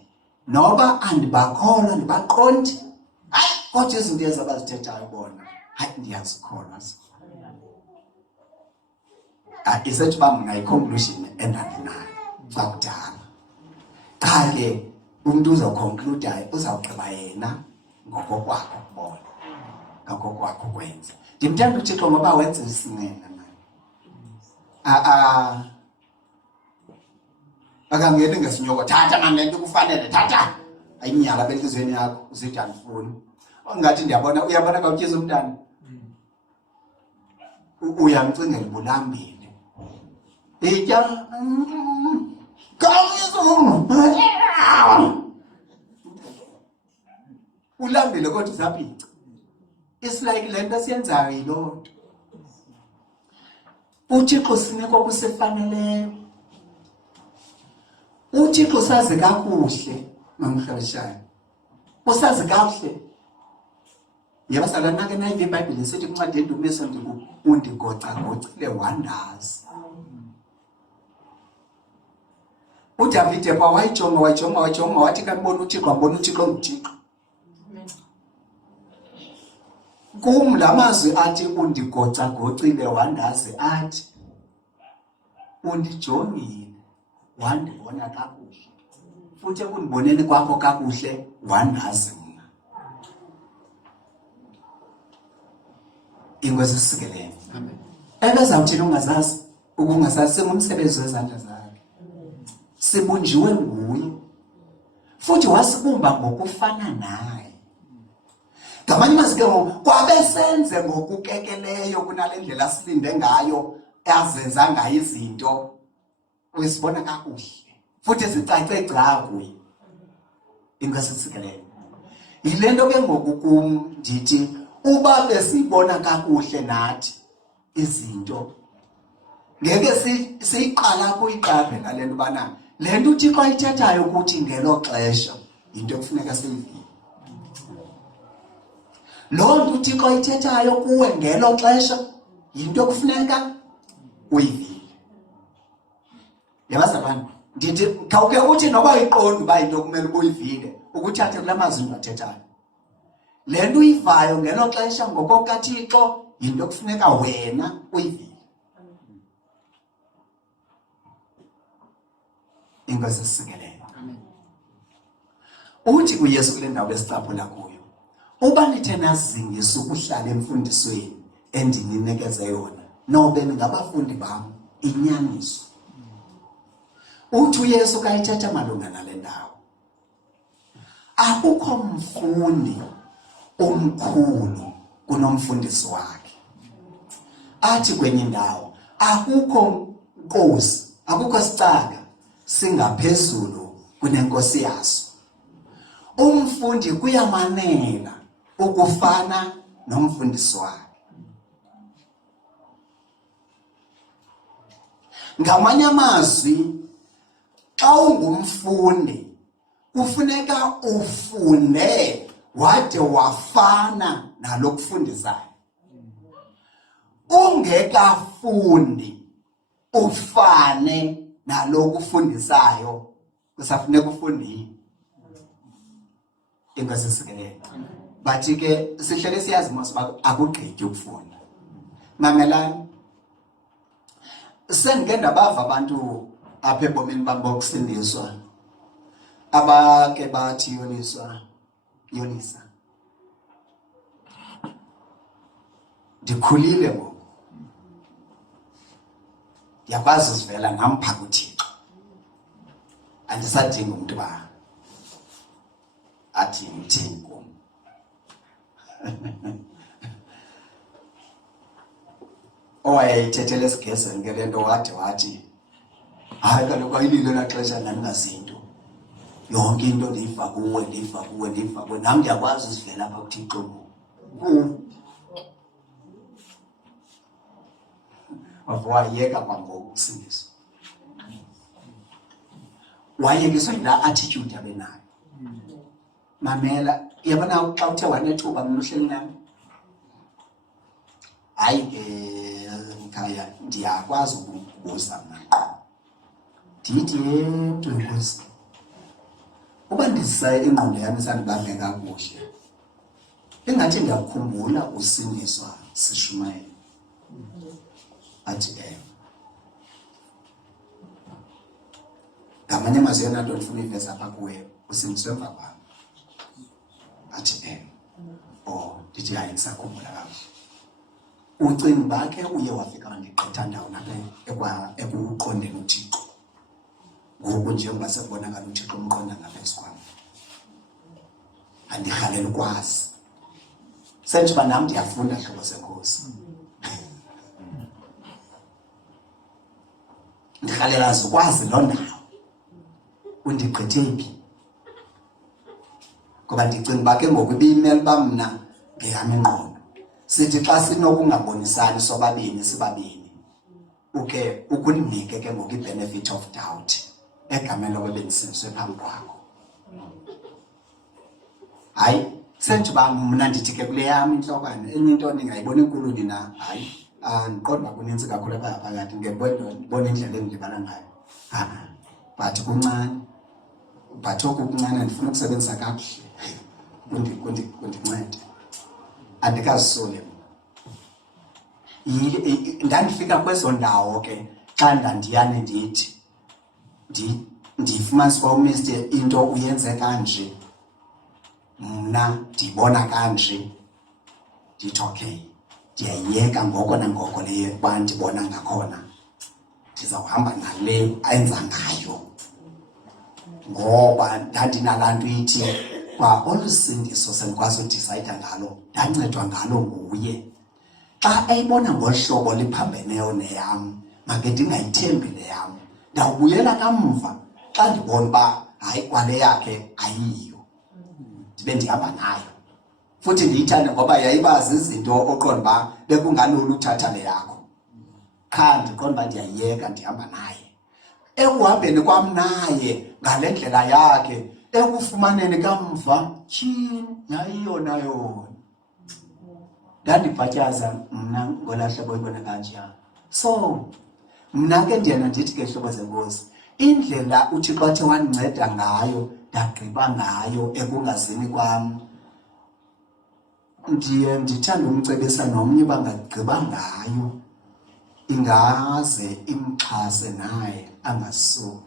noba andibakholwa ndibaqondi, hayi kodwa izinto ezi abazithethayo bona hayi ndiyazikholwa. Isethi uba mna i-conclusion endandinayo kwakudala. Cha ke umntu uzoconcludayo uzawugqiba yena ngokokwakho kubona, ngokokwakho kwenza. Ndimthanda uThixo ngoba wenza isinqena naye. Akangeni ngesinyoko, thatha nangento kufanele, thatha. Ayinyala benhlizweni yakho uzithi andifuni. Ngathi ndiyabona, uyabona kawutyiza umntana. Uyamcingela ubulambile. itya kamuzo ulambile kodwa usaphica. It's like lento siyenzayo yiloo nto. uThixo sinika okusefaneleyo. uThixo sazi kakuhle mamhlalishaya. Usazi kakuhle. Yabasala nake nayive iBhayibheli sithi kuncwadi yeNdumiso ndiku undigocagocile wonders. uDavide kwawayijonga wathi kanibona uThixo wambona uThixo nguThixo. Kum lamazwi athi undigocagocile wandazi athi undijongile wandibona kakuhle futhi ekundiboneni kwakho kakuhle wandazi mina. Inkosi isikelele. Amen. Ebezawuthini ungazazi ukungazazi singumsebenzi wezandla zakhe. Sibunjiwe nguye futhi wasibumba ngokufana naye. Ngamanye amazwi kwabesenze ngokukekeleyo kunale ndlela silinde ngayo azenza ngayo izinto uyisibona kakuhle futhi sicace gca kuye. Inkosi isikelele. Yilento ke ngokukum ndithi uba besibona kakuhle nathi izinto ngeke siyiqala kuyiqaphela lento bana lento uThixo ayithethayo ukuthi ngelo xesha into ekufuneka siyivile. Lo nto uThixo ayithethayo kuwe ngelo xesha into ekufuneka uyivile. Yabazalwane ndithi khawuke ukuthi noba uyiqonda uba into kumele uyivile ukuthathe kulamazwi endiwathethayo. Lento uyivayo ngelo xesha ngokokaThixo into ekufuneka wena uyivile. Inkosi isikelele. Amen. Uthi uYesu kule ndawo esicaphula kuyo uba nithe nazingisa ukuhlala emfundisweni endininikeze yona nobe ningabafundi bam inyaniso. Uthi uYesu kayithetha malunga nale ndawo. Akukho mfundi omkhulu kunomfundisi wakhe. Athi kwenye indawo akukho nkosi, akukho sicaka singaphezulu kunenkosi yaso. Umfundi kuyamanela ukufana nomfundisi wakhe. Ngamanye amazwi xa ungumfundi kufuneka ufunde wade wafana nalokufundisayo. Ungekafundi ufane nalokufundisayo kusafuneka ufundile. Inkosi isikelele. Bathi ke sihlele siyazi masiba akugqithi ukufunda. Mamelani. Sengike ndabava abantu apha ebomini bam bokusindiswa abake bathi Yolisa ndikhulile ngoku yakwazi uzivela ngampha kuThixo andisadingi umuntu ba athi ngithengo. Owayethethele esigezeni ngelento wathi hayi kaloku ayililo laxesha nandingazinto yonke into ndiyiva kuwe nami ndiyakwazi uzivela apha kuThixo. Wayeka kwangoku ukusindiswa. Wayekiswa yila attitude abenayo. Mamela yabona xa uthe wanethuba mina uhleli nami hayi ngikhaya ndiyakwazi ukubuza mna ndithi Nkosi uba ndisisaye ingqondo yami sandibambe kakuhle engathi ndiyakhumbula usindiswa Sishumayeli. Athi ngamanye amazwi yena nto ndifuna iveza apha kuwe usindiswe emva kwami. Athi ndithi hayi ngisakhumbula kakuhle. Ucingo bakhe uye wafika ngeqitha ndawo napha ekuqondeni uThixo. Ngoku njengoba sekubonakala uThixo umqonda ngaphezu kwami. Andihalela ukwazi. Senje ba nami ndiyafunda hlobo senkosi. undirhalela zikwazi loo ndawo undigqithe phi ngoba ndicinga uba ke ngoku ibiyimele uba mna ngeyam ingqondo sithi xa sinokungabonisani sobabini sibabini uke ukunike ke ngoku i-benefit of doubt egameni lokuba bendisindiswe phambi kwakho hayi senje uba mna ndithi ke kule yam intlokwane enye into ningayibona enkulu nina hayi ndiqonda uba kunintsi kakhulu apha phakathi ngembona indlela endilibala ngayo but kuncane but oku kuncane ndifuna ukusebenzisa kakuhle kundincede andikazisole ndandifika kwezo ndawo ke xa ndandiyane ndithi ndiyifumanisa uba umister into uyenze kanje mna ndibona kanje ndithi okay ndiyayiyeka ngoko nangoko le uba ndibona ngakhona ndizawuhamba nale ayenza ngayo ngoba ndandinalaa nto ithi kwa olu sindiso sendikwazi udisayida ngalo ndancedwa ngalo nguye xa eyibona ngolu hlobo liphambeneyo neyam make ndingayithembi le yam ndawubuyela kamva xa ndibona uba hayi kwale yakhe ayiyo ndibe ndihamba nayo futhi ndiyithande ngoba yayibazi izinto oqonda uba bekungalula uthatha le yakho qha ndiqonda uba ndiyayiyeka ndihamba naye ekuhambeni kwam naye ngale ndlela yakhe ekufumaneni kamva tyhini yayiyona yona ndandibhatyaza mna ngolahla boyibona kanjani so mna ke ndiyena ndithi ke hlobo zenkosi indlela uThixo athe wandinceda ngayo ndagqiba ngayo ekungazini kwam ndiye ndithanda umcebisa nomnye bangagqiba ngayo ingaze imxhase naye angasoli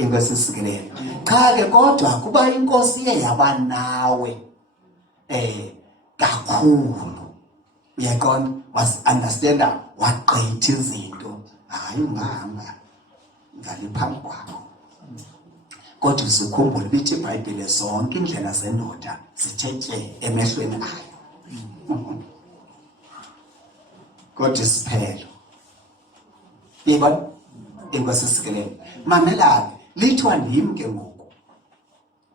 inkosi isikelele qha ke kodwa kuba inkosi iye yaba nawe kakhulu uyaqonda was understanda wagqitha izinto hayi ungahamba ngaliphambi kwakho kodwa uzikhumbule lithi iBhayibhile zonke indlela zendoda zithethe emehlweni ayo kodwa isiphelo yebo inkosi isikelele mamelani lithiwa ndim ke ngoku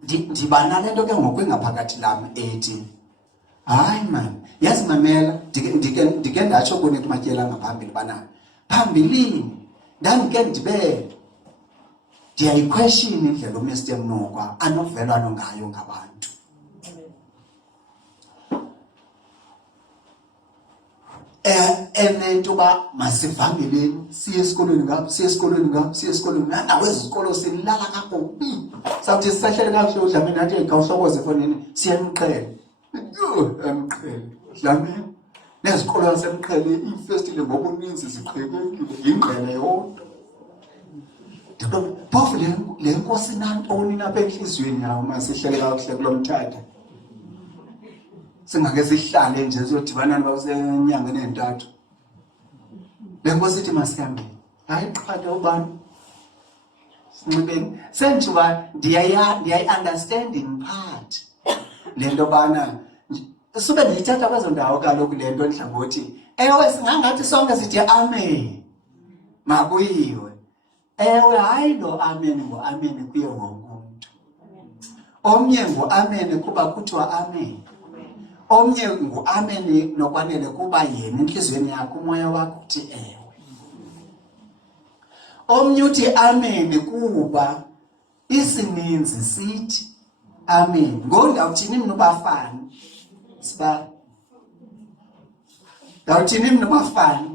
ndiba nale nto ke ngoku engaphakathi lam ethi hayi man yazi mamela ndike ndatsho kuni kumatyela ngaphambili bana phambilini ndandike ndibe ndiyayiquestion indlela uMr Mnokwa anovelwano ngayo ngabantu enento ba masivambeleni siye esikolweni ngapha nawe izikolo silala kakubi sathi sisahlele kakuhle uDlamini nathi ekawuhlokoze efonini siyemqhele emqhele Dlamini nezikolo zasemqhele ifestile ngoba uninzi ziqhekekile ingqele yodwa phofu le nkosi nantoni lapha enhliziyweni yawo masihlele kakuhle kulomthatha singake sihlale nje siyodibana nabasenyangeni entathu le nkosi ithi masihambe hayi qhatha ubani sinxibeni senjuba ndiyayi understand in part le nto bana sube ndiyithatha kwezo ndawo kaloku le nto nhlangothi ewe singangathi sonke sithi amen makuyiwe ewe hayi lo amen ngo-amen kuye wonke umntu omnye ngu-amen kuba kuthiwa amen omnye ngu-amen nokwanele kuba yena enhliziyweni yakho umoya wakho uthi ewe omnye uthi amen kuba isininzi sithi amen ngondawuthini mna ubafana siba ndawuthini mna ubafana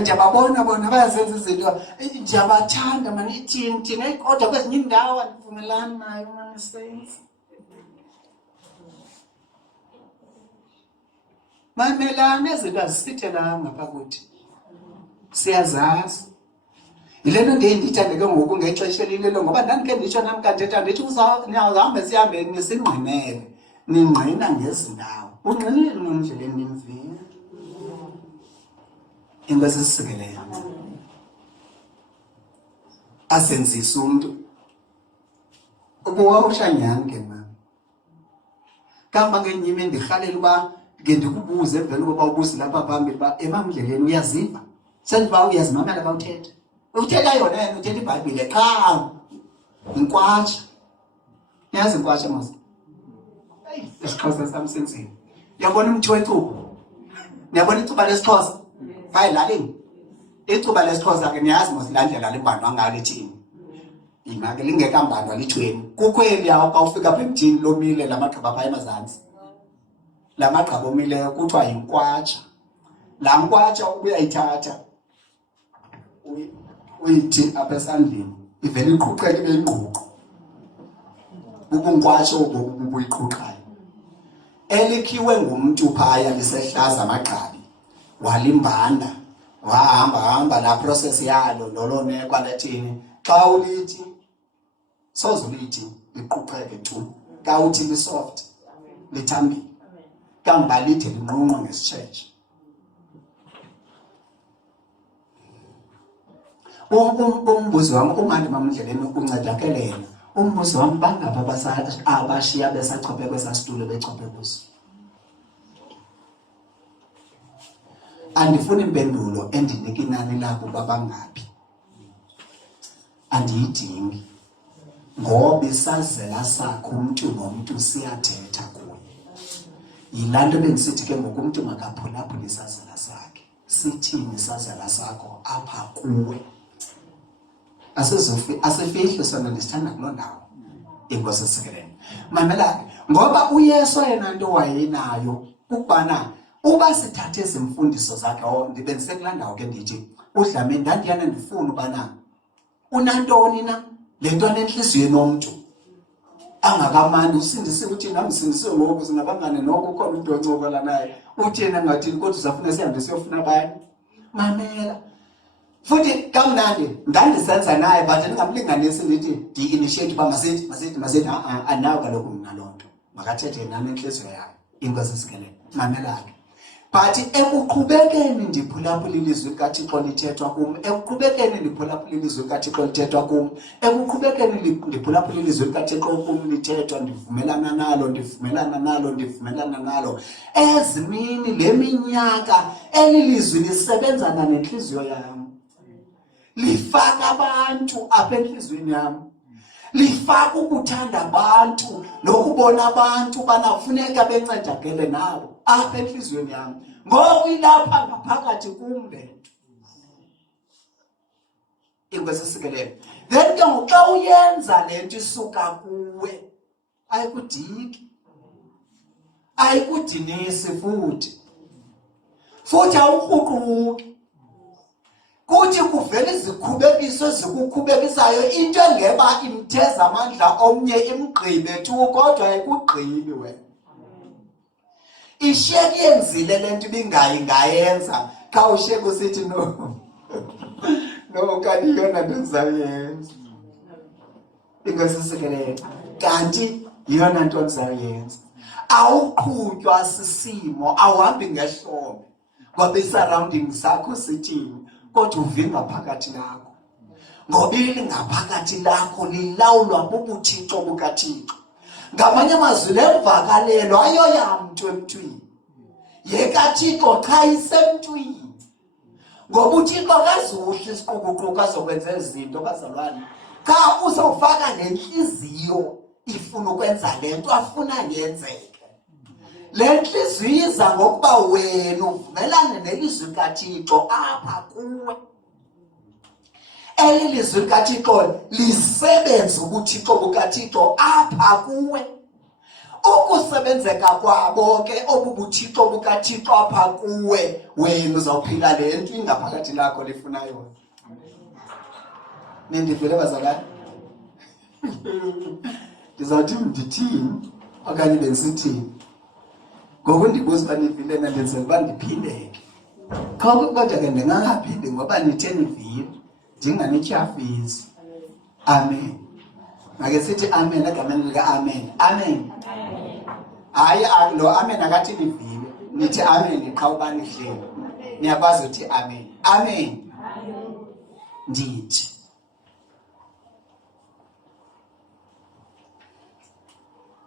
ndiyababona bona bayazenza izinto ndiyabathanda mani ithini thina kodwa kwezinye iindawo andivumelani nayo manisenzi mamelana ezinto azisithelanga pha kuthi siyazazi yile nto ndiye ndiyithande ke ngoku ngexesha elilelo ngoba ndandike nditsho nam kadeta ndithi niyawuhamba sihambe nisingqinele ningqina ngezi ndawo ungqinile nomndleleni nimvile inkosi isisekeleyo asenzisa umntu ubuwawushanyani ke mama kamba ngenyime ndirhalela uba ke ndikubuze emveni koba ubusi lapha phambili uba emamndleleni uyaziva sendiba uyazimamela bawuthetha uthetha yona yena uthetha iBhayibhile qha inkwatsha yazi inkwatsha mos esiXhosa sami senzile yabona umthi wecuba niyabona icuba lesiXhosa hayi lalini icuba lesiXhosa ke niyazi mos landlela libandwa ngayo lithini imake lingekambandwa lithweni kukhweli yawo xa ufika apha emthini lomile lamagqaba apha emazantsi lamagqaba omileyo kuthiwa yinkwatsha la nkwatsha ubuyayithatha uyithi apha esandleni ivele iqhuqeke ibe yingququ ubunkwasho ubuyiqhuqayo elikhiwe ngumntu phaya lisehlaza amagqabi walimbanda wahamba la process yalo lolonekwa lethini xa ulithi soze ulithi liqhuqeke tu xa uthi lisoft lithambile kambe lithi linqunqwe ngesitshetshe umbuzo wami ungani mamndleleni uncedakeleyo umbuzo wami bangapha abashiya besachophe kwesasitulo bechophe kuso andifuni impendulo endinika inani labo babangaphi andiyidingi ngoba isazela sakho umuntu nomuntu siyathetha kuye yilaa nto bendisithi ke ngoku umntu makaphulaphule isazela sakhe sithini isazela sakho apha kuwe asifihli sona ndisithanda kuloo ndawo inkosi esikeleni mamela ngoba uyesu yena nto wayenayo ukubana uba sithathe izimfundiso zakhe ndibenzise kulaa ndawo ke ndithi uDlamini ndandiyana ndifuna ubana unantoni na le nto nenhliziyweni yomntu angakamandi usindisiwe uthi nami sindisiwe ngoku singabangane noko ukhona umuntu oncokola naye uthi yena ngathini kodwa uzafuna sihambe siyofuna abanye mamela futhi kamnandi ndandisenza naye but ndingamlinganisi ndithi ndi-initiate uba masithi anawo kaloku mna loo nto makathethe nani enhliziyo yayo inkosi esikeleni mamela ke but ekuqhubekeni ndiphulaphula ilizwi likaThixo lithethwa kum ekuqhubekeni ndiphulaphula ilizwi likaThixo lithethwa kum ekuqhubekeni ndiphulaphula ilizwi likaThixo kum lithethwa ndivumelana nalo ezimini le minyaka elilizwi lisebenzana nenhliziyo yam lifaka abantu apha enhliziyweni yam lifaka ukuthanda abantu nokubona abantu banafuneka bencedakele nabo apha enhliziyweni yam ngoku ilapha ngaphakathi kum le nto inkosi esikeleni then ke ngoku xa uyenza le nto isuka kuwe ayikudinisi futhi awukruquki kuthi kuvela izikhubekiso ezikukhubekisayo into engeba imtheza amandla omnye imgqibe tu kodwa ayikugqibi wena isheki yenzile le nto ibingayenza xa usheki usithi no kanti yona nto ndizawuyenza inkosi esikeleni kanti yona nto ndizawuyenza awuqhutywa sisimo awuhambi ngehlombe ngoba i-surrounding zakho sithini kodwa uvimba phakathi lakho ngoba ngaphakathi lakho lilawulwa bubuthixo bukaThixo ngamanye amazwi lemvakalelo ayoyamntu emntwini yekaThixo qha isemntwini ngoba uThixo akazuhle isiqukuquka azokwenza izinto bazalwane xa uzawufaka nenhliziyo ifuna ukwenza le nto afuna yenzeke le nhliziyo iza ngokuba wena uvumelane nelizwi likaThixo apha kuwe elilizwi likaThixo lisebenza ubuthixo bukaThixo apha kuwe ukusebenzeka kwabo ke obubuthixo bukaThixo apha kuwe wena uzawuphila le nto ingaphakathi lakho lifuna yona nindivele bazalwane ndizawuthi ndithini okanye bensithini ngoku ndibuza uba nivile nandenzela uba ndiphindeke kodwa ke ndingangaphindi ngoba nithe nivile ndinganityhafisi amen make sithi amen egameni lika-amen amen hayi lo amen akathi nivile nithi amen qha uba nihlele niyakwazi uthi amen amen ndithi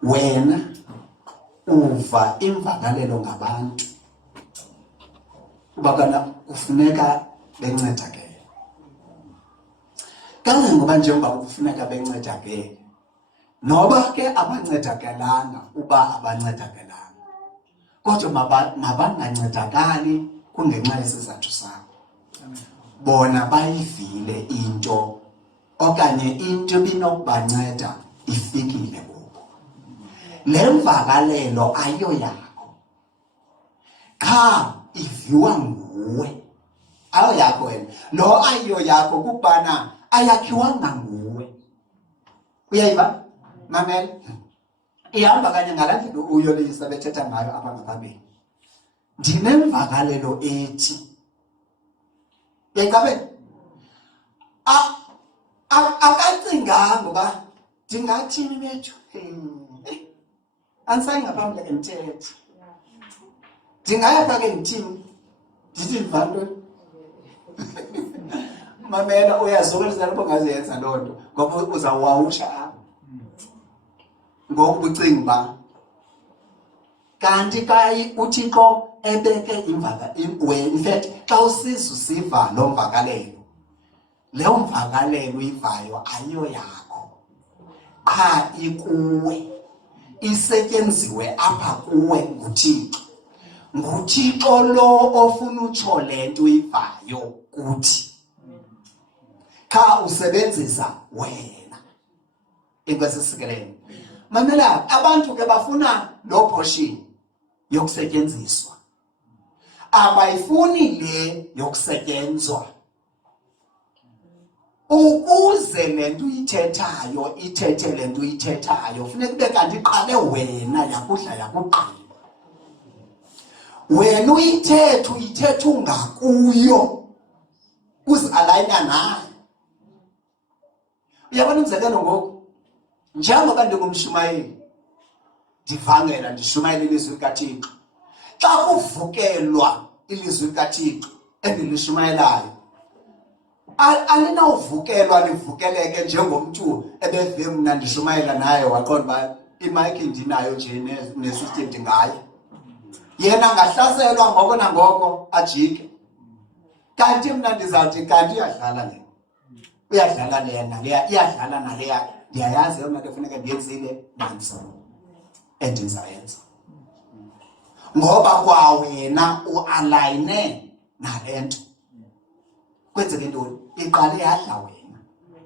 wena uva imvakalelo ngabantu uba kana kufuneka bencedakele. Kangangoba njengoba kufuneka bencedakele, noba ke abancedakelanga uba abancedakelanga, kodwa mabangancedakali kungenxa yesizathu sabo. Bona bayivile into okanye into ebinokubanceda ifikile kubo. Le mvakalelo ayiyo yakho, qha iviwa nguwe. Ayo yakho wena. Lo ayiyo yakho kubana ayakhiwanga nguwe. Uyayiva? Mamela. Ihamba kanye ngalandlela uyolisa bethetha ngayo apha ngaphambili. Ndinemvakalelo ethi yayicabela akacinganga uba ndingathini bethu. Andisayi ngaphambili emthetho. Ndingaya pha ke ndithini? Ndithi ndivanto. Mamela uyazokelisa lapho ngazenza loo nto ngoba uzawawusha apha. Ngoku ucinga uba kanti kayi uThixo ebeke in fact xa usiza usiva lo mvakalelo, leyo mvakalelo uyivayo ayiyo yakho, qha ikuwe, isetyenziwe apha kuwe nguThixo. NguThixo lo ofuna utsho le nto uyivayo kuthi, qha usebenzisa wena. Inkosi isikelele. Mamela, abantu ke bafuna lo portion yokusetyenziswa, abayifuni le yokusetyenzwa. Ukuze le nto uyithethayo ithethe le nto uyithethayo, funeka kube kanti iqale wena yakudla yakugqiba. Wena uyithetha ungakuyo, uzi-alayina nayo. Uyabona umzekelo ngoku, njengoba ndingumshumayeli, ndivangela ndishumayela ilizwi likaThixo. Xa kuvukelwa ilizwi likaThixo endilishumayelayo, alinawuvukelwa livukeleke njengomntu ebeve mna ndishumayela naye waqonda uba imayikhi ndinayo nje nesystem ndingayo. Yena angahlaselwa ngoko nangoko ajike. Kanti mna ndizawuthi kanti uyadlala le. Uyadlala lena, iyadlala naleya. Ndiyayazi yona nto kufuneka ndiyenzile nanso. Endizayenza. Ngoba kwa wena ualigne nale nto. Kwenzeke ntoni? Iqale yadla wena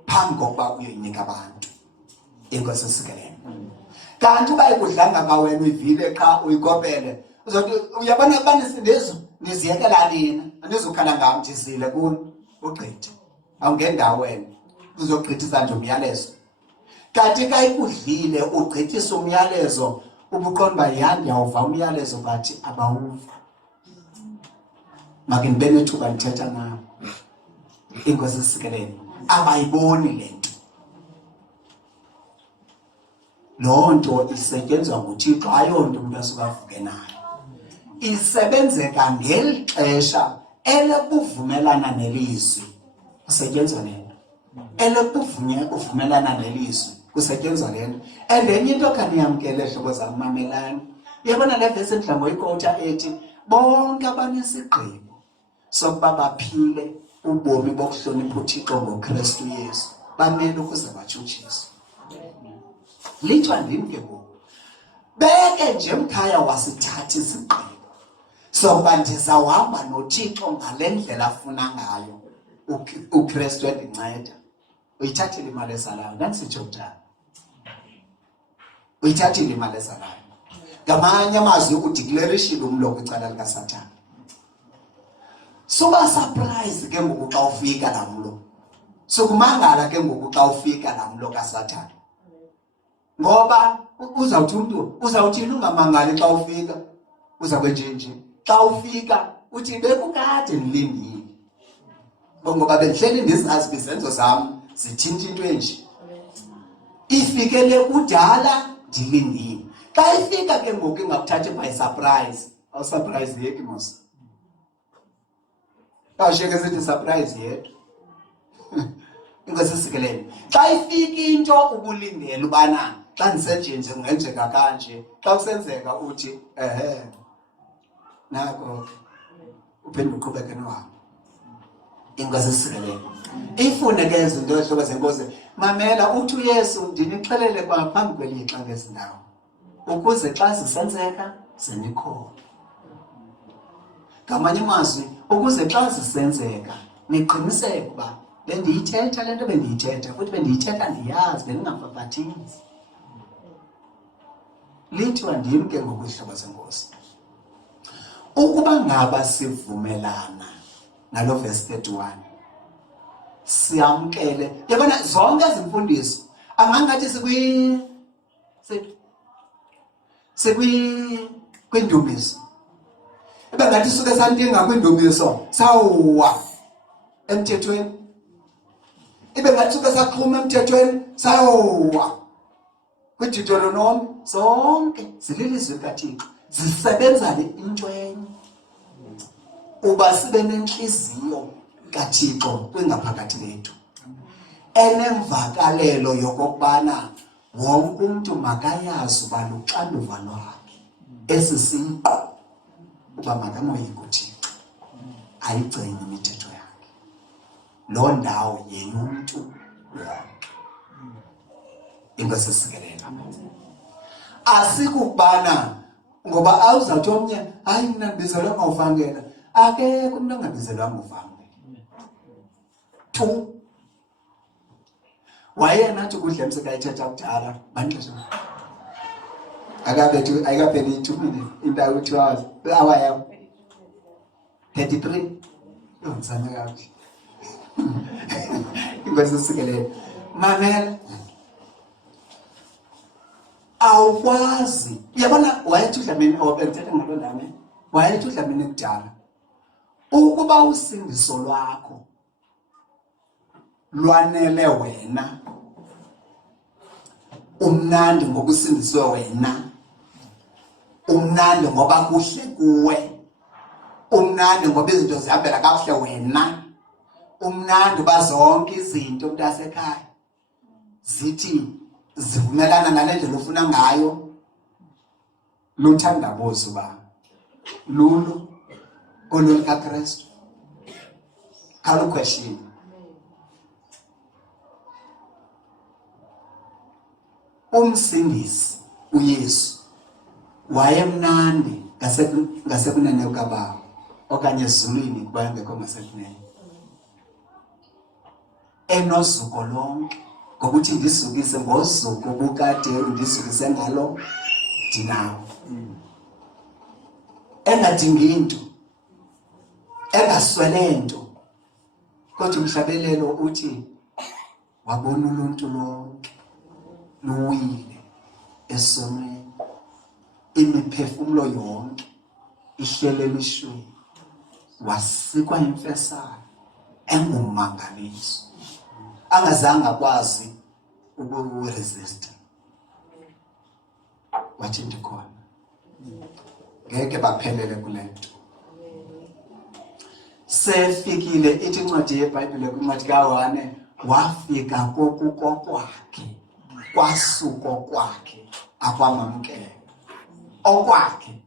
phambi kokuba uyoyinika abantu. Inkosi isikelele. Kanti uba ikudlanga ka wena uyivile qha uyikopele, uzothi uyabona banesindezo niziyekela nina, anizukhala ngam ndizile kuni ugqithe. Awungendawo wena uzogqithisa nje umyalezo. Kanti ka ikudlile ugqithisa umyalezo, ubuqonda uba ndiyawuva umyalezo bathi abawuva. Make ndibe nethuba ndithetha nawe. Inkosi isikelele. Abayiboni le nto. Loo nto isetyenzwa nguThixo, ayonto umuntu asuka avuke nayo. Isebenzeka ngeli xesha elekuvumelana nelizwi kusetyenzwa le nto. Uvumelana nelizwi kusetyenzwa le nto. And enye into kaniyamkele hlobo zam, mamelani. Uyabona le verse endidla ngoyikota ethi bonke abanesigqibo sokuba baphile ubomi bokuhlonipha uThixo ngoKristu Yesu bamele ukuze batshutshiswe. Lithwa ndim ke ngoku. Beke nje mkhaya wasithatha isigqibo sokuba ndizawuhamba noThixo ngale ndlela afuna ngayo uKristu endinceda. Uyithathile imali esalayo, ndandisitsho kudala. Uyithathile imali esalayo. Ngamanye amazwi udeclarishile umlo kwicala likaSathane. Suba surprise ke ngoku xa ufika laa mlo. Sukumangala ke ngoku xa ufika laa mlo kaSathane. Ngoba uzawuthi umntu uzawuthini ungamangali xa ufika, uzakwenje nje. Xa ufika uthi bekukade ndilindile. Ngoba bendihleli ndizazi izenzo zam zithinta into enje. Ifikele kudala ndilindile. Xa ifika ke ngoku ingakuthatha by surprise, awusurprise yeki mos. Awushiyeke sithi surprise yedwa. Inkosi isikelele. Xa ifika into ubulindele ubana xa ndisenje nje kungenzeka kanje, xa kusenzeka uthi nako uphinde uqhubeke nohambo. Inkosi isikelele. Ifune ke izinto ehlobo zenkosi. Mamela uthi uYesu ndinixelele kwaphambi kwelixa ngezindawo. Ukuze xa zisenzeka zenikhona. Ngamanye amazwi ukuze xa zisenzeka niqiniseke ukuba bendiyithetha le nto bendiyithetha futhi bendiyithetha ndiyazi bendingafafathisi. Lithiwa ndim ke ngokwehlobo zenkosi. Ukuba ngaba sivumelana nalo verse 31 siyamkele yabona zonke izimfundiso angangathi kwindumiso ebengathi suke santinga kwindumiso sawuwa emthethweni ebengathi suke saqhuma emthethweni sawuwa kwiDeuteronomy zonke zililizwi likaThixo zisebenza into enye uba sibe nenhliziyo kaThixo kwingaphakathi lethu enemvakalelo yokubana wonke umuntu makayazi uba luxanduva lwakhe esisiqo uba makamoyike uThixo ayigcine imithetho yakhe. Loo ndawo yeyomntu wonke. Inkosi isikelele. Asikubana ngoba awuzathi omnye hayi mina ndibizelwe ngovangela akekho umuntu ongabizelwanga uvangela. Tu wayenathi kudla emsekayithetha kudala banixesha ayikapheli 2 minutes indawo 2 hours hour yam 33 yonzame kahle. Inkosi isikelele. Mamela awukwazi yabona wayethi uDlamini obethetha ngaloo ndame wayethi uDlamini kudala ukuba usindiso lwakho lwanele wena umnandi ngokusindiswe wena umnandi ngoba kuhle kuwe umnandi ngoba izinto zihambela kakuhle wena umnandi bazonke izinto mntasekhaya zithi zivumelana nale ndlela ofuna ngayo luthandabuzo ba lulu olulika Kristu kalu question umsindisi uYesu wayemnandi ngasekunene kukaBaba okanye ezulwini kuba engekho ngasekunene enozuko lonke ngokuthi ndisukise ngozuko bukade ndisukise ngalo ndinawo engadingi into engaswele nto kodwa umhlabelelo uthi wabona uluntu lonke luwile esonweni imiphefumulo yonke ihlelele ishweni wasikwa imfesana engumangaliso angazange akwazi ukuresist wathi ndikhona ngeke baphelele kule nto sefikile ithi incwadi yeBhayibhile kwincwadi kaYohane wafika kokuko kwakhe kwasuko kwakhe akwamamkela okwakhe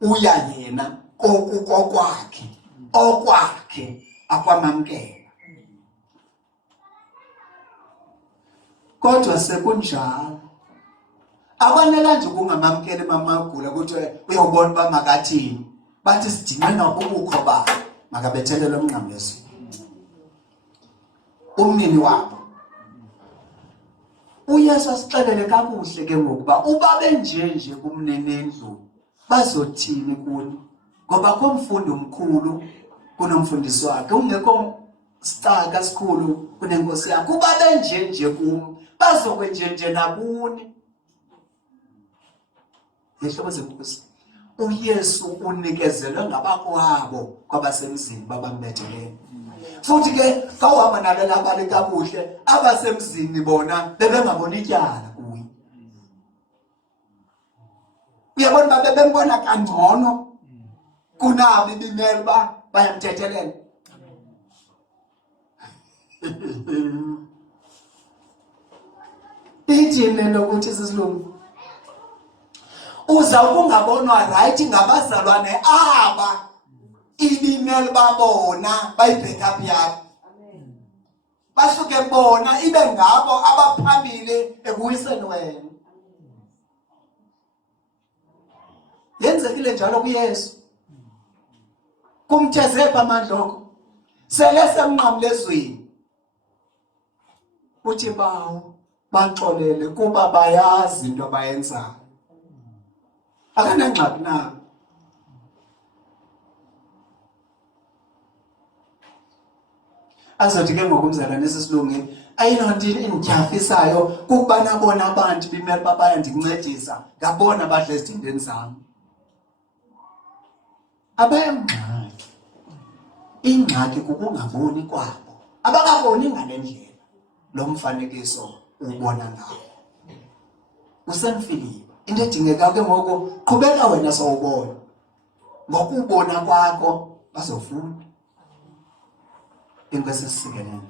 uya yena kokuko kwakhe okwakhe akwamamkela kodwa sekunjalo akwanela nje kungamamkeli mamagula ukuthi uyobona uba makathini bathi sidinwe nobukho ba makabethelele umnqamlezo umnini wabo uYesu asixelele kakuhle ke ngokuba uba benjenje kumnenendlu bazothini kuni ngoba komfundi omkhulu kunomfundisi wakhe ungekho sicaka sikhulu kunenkosi yakhe uba benjenje kum bazokwenjenje nakuni. Ngihlobo zenkosi uYesu unikezelwe ngabakwabo kwabasemzini babambetheleyo futhi ke kawuhamba nabela abali kakuhle abasemzini bona bebengabona ityala kuye uyabona babe bembona kangcono kunabo ibimeli ba bayamthethelela ithini lokuthi sisilungu uza ukungabonwa right ngabazalwane aba ibimeli imeli babona bayi-back up yakho. Basuke bona ibe ngabo abaphambili ekuyiseni wena. Yenzekile njalo kuYesu. Kumthezepha amandla okho. Sele semnqamle ezweni. Uthi bawo baxolele kuba bayazi into abayenzayo. Akanangxaki nabo. Azothi ke ngokumzalwane sesilunge ayinonto endityhafisayo kuba nabona abantu bimele babaya ndikuncedisa ngabona badla ezindweni zami. Abayengxaki. Ingxaki kukungaboni kwabo. Abakaboni ngale ndlela lo mfanekiso ubona ngawo. Usemfiliyo. Into edingeka ke ngoku qhubeka wena sawubona. Ngokubona kwakho bazofunda. Inkosi sisikelele.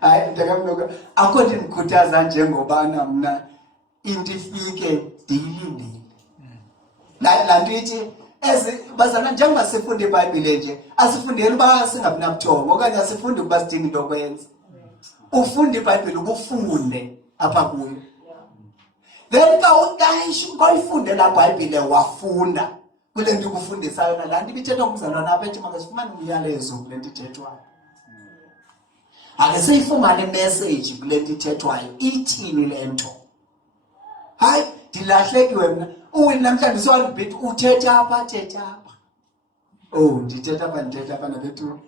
Hayi ndakamloka akho ndimkhuthaza njengobana mna into ifike ndiyilindile. La nto ithi bazana njengoba sifunde iBhayibhile nje asifundeli uba singabunabuthongo okanye asifundi ukuba sidinga into yokwenza. Ufunda iBhayibhile ubufunde apha kuyo. Then ka uyifunde la Bhayibhile wafunda kule nto ukufundisayo nalaa nto ibithethwa ngumzalwane apha ethi makasifumane umyalezo kule nto ithethwayo. Ake siyifumane imessage kule nto ithethwayo ithini le nto. Hayi ndilahlekiwe mna uwini namhlanje siwalibhit uthetha apha. Oh ndithetha apha nabethu.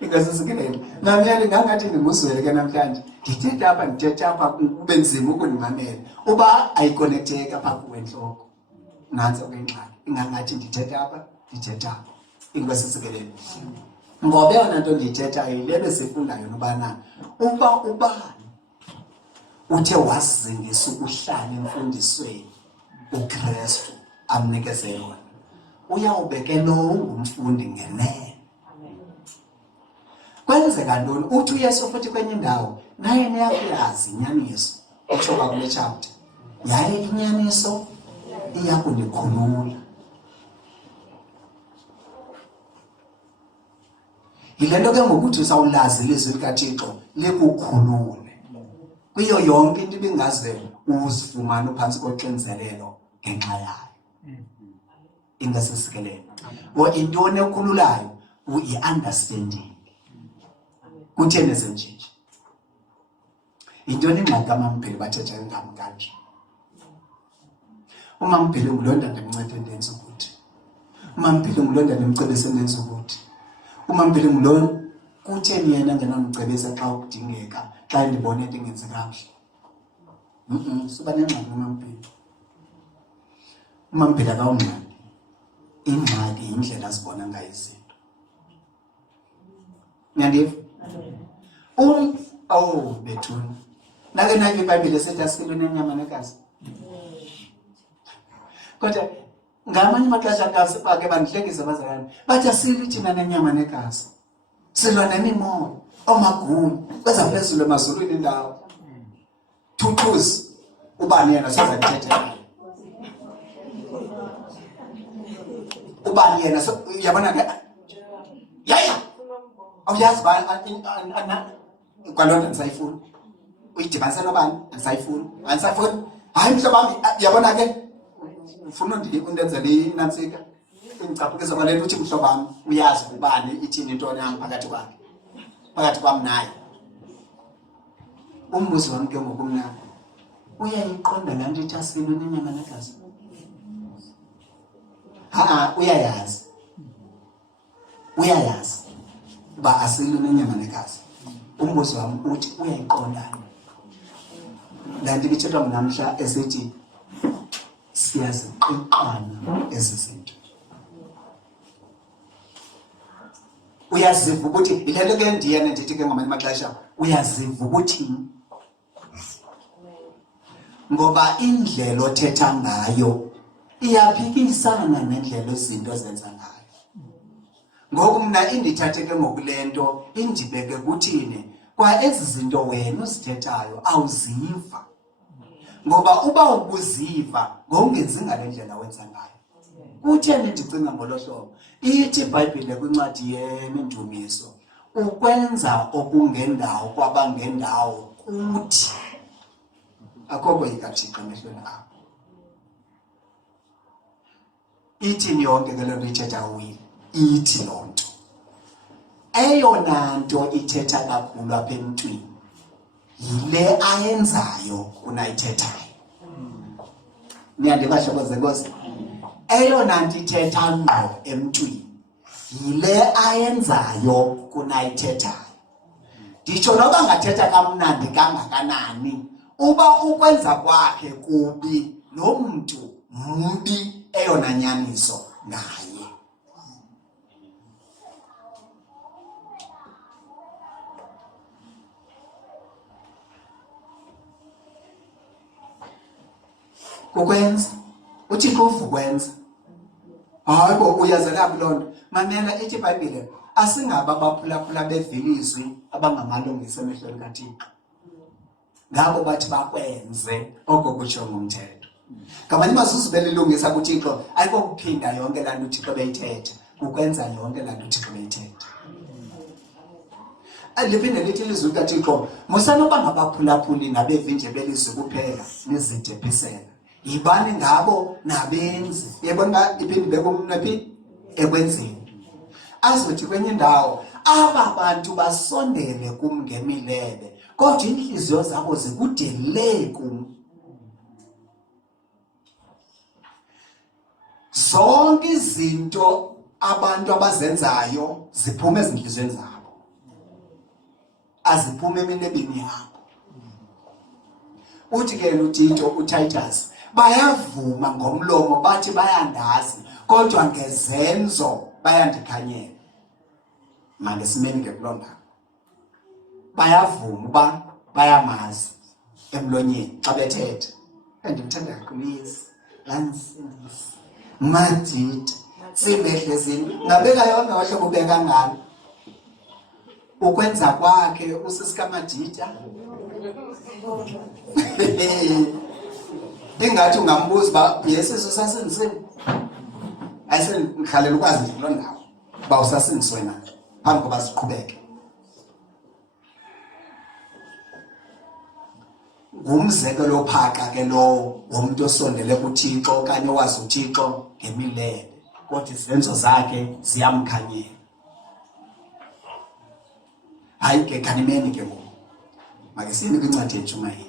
Ingasisikelele. Namyali ngangathi ndinguzwele ke namhlanje. Ndithetha apha kube nzima ukundimamela. Uba ayiconnecteka apha kuwe enhloko. Nansi okuyingxaki. Ingangathi ndithetha apha. Ingasisikelele. Ngoba yona nto ndiyithethayo yile besifundayo nobana uba uthe wasingisa ukuhlala emfundisweni uKristu amnikeze yona. Uyawubeke lo ngumfundi ngenene. Kwenzeka ntoni? Uthi uYesu futhi kwenye indawo naye niyakuyazi inyaniso. Utsho kule chapter. Yaye inyaniso iyakunikhulula. Yile nto ke ngokuthi usawulazi ilizwi likaThixo likukhulule. Kuyo yonke into ibingaze uzifumane uphantsi koxinzelelo ngenxa yayo. Ingasisikelele. Wo intoni ekhululayo uyi-understanding. Kutheni esenjinje? Intoni ingxaki kaMamphele bathetha ngam kanje? uMamphele ngulonda ndimncede ndenze ukuthi. uMamphele ngulonda ndimcebise ndenze ukuthi. uMamphele ngulona kutheni yena ngenamcebisa xa ukudingeka xa ndibone into engenzi kakuhle. Siba nengxaki uMamphele. uMamphele akawungxaki. Ingxaki yindlela azibona ngayo izinto. Nyandiva? Bethuna. Nake nayo iBhayibhile sethi asilwe nenyama negazi. Kodwa ngamanye amaxesha kasibake bandihlekisa abazalwane. Bathi asilwi thina nenyama negazi. Silwa nemimoya, omagulu, kwezaphezulu emazulwini indawo. Thuthuzi ubani yena sizakuthetha. Ubani yena uyabona ke? Yaya. Awuyazi ba kwalona ndisayifuna. Uyidibanisa nobani? Andisayifuni. Hayi mhlobo wami uyabona ke? Ufuna undenzele inantsika. Ingicaphukiza kwalento uthi mhlobo wami uyazi ubani ithini into yami phakathi kwami naye. Umbuzo wami ke ngokumnandi. Uyayiqonda laa nto ithi asilwe nenyama negazi? Uyayazi uba asilwe nenyama negazi. Umbuzo wami uthi uyayiqonda laa nto ibithethwa namhla esithi siyaziqiqana ezi zinto. Uyaziva ukuthi ilelo ke ndiyena ndithi ke ngamanye amaxesha uyaziva ukuthi ngoba indlela othetha ngayo iyaphikisana nendlela izinto ezenza ngayo. Ngoku mna indithathe ke ngokulento indibeke kuthini kwa ezi zinto wena uzithethayo awuziva. ngoba uba ukuziva ngongenzi ngale ndlela wenza ngayo. Kutheni ndicinga ngolo hlobo? Ithi iBhayibhile kwincwadi yemindumiso, ukwenza okungendawo kwabangendawo kuthi akho ikaThixo emehlweni akho. Ithi yonke ke loo nto ithetha uwile, ithi loo nto. Eyona nto ithetha kakhulu apha emntwini yile ayenzayo kunayithethayo. Niyandibasha kwezenkosi? Eyona nto ithetha ngqo emntwini yile ayenzayo kunayithethayo. Nditsho noba ngathetha kamnandi kangakanani, uba ukwenza kwakhe kubi lo mntu mbi, eyona nyaniso ngaye. Kukwenza uThixo uvukwenza. Hayi bo uyazela kuloo nto. Mamela ithi iBhayibhile asingaba abaphulaphula bevilizwi abangamalungisa emehlweni kaThixo. Ngabo bathi bakwenze oko kutsho ngumthetho. Ngamanye amazwi belilungisa kuThixo ayikho kuphinda yonke laa nto uThixo beyithetha, kukwenza yonke laa nto uThixo beyithetha. Liphinde lithi ilizwi likaThixo, musanoba ngabaphulaphuli nabevinje belizwi kuphela nizidephisela. Yibani ngabo nabenzi. Yebona iphinde bekumnaphi ekwenzeni. Azothi kwenye indawo aba bantu basondele kum ngemilebe, kodwa inhliziyo zabo zikude le kum. Zonke izinto abantu abazenzayo ziphume ezinhlizweni zabo, aziphume eminebeni yabo. Uthi ke uTito uTitus bayavuma ngomlomo bathi bayandazi, kodwa ngezenzo bayandikhanyela. Manje simeni ke kuloo ndawo. Bayavuma uba bayamazi emlonyeni xa bethetha. Ndimthanda kakhulu lansindisi Majid simehlezini ngabeka yonke wahlobo ubeka ngalo ukwenza kwakhe usisikaMajida. Ingathi ungambuza uba Yesu usasindisweni. Ayisengikhalela ukwazi nje kuloo ndawo uba usasindiswe na phambi koba siqhubeke. Ngumzekelo ophaqa ke lowo womuntu osondele kuThixo okanye owazi uThixo ngemilebe, kodwa izenzo zakhe ziyamkhanyela. Hayi ke kanimeni ke ngoku makesini kwincwadi yeNtshumayeli.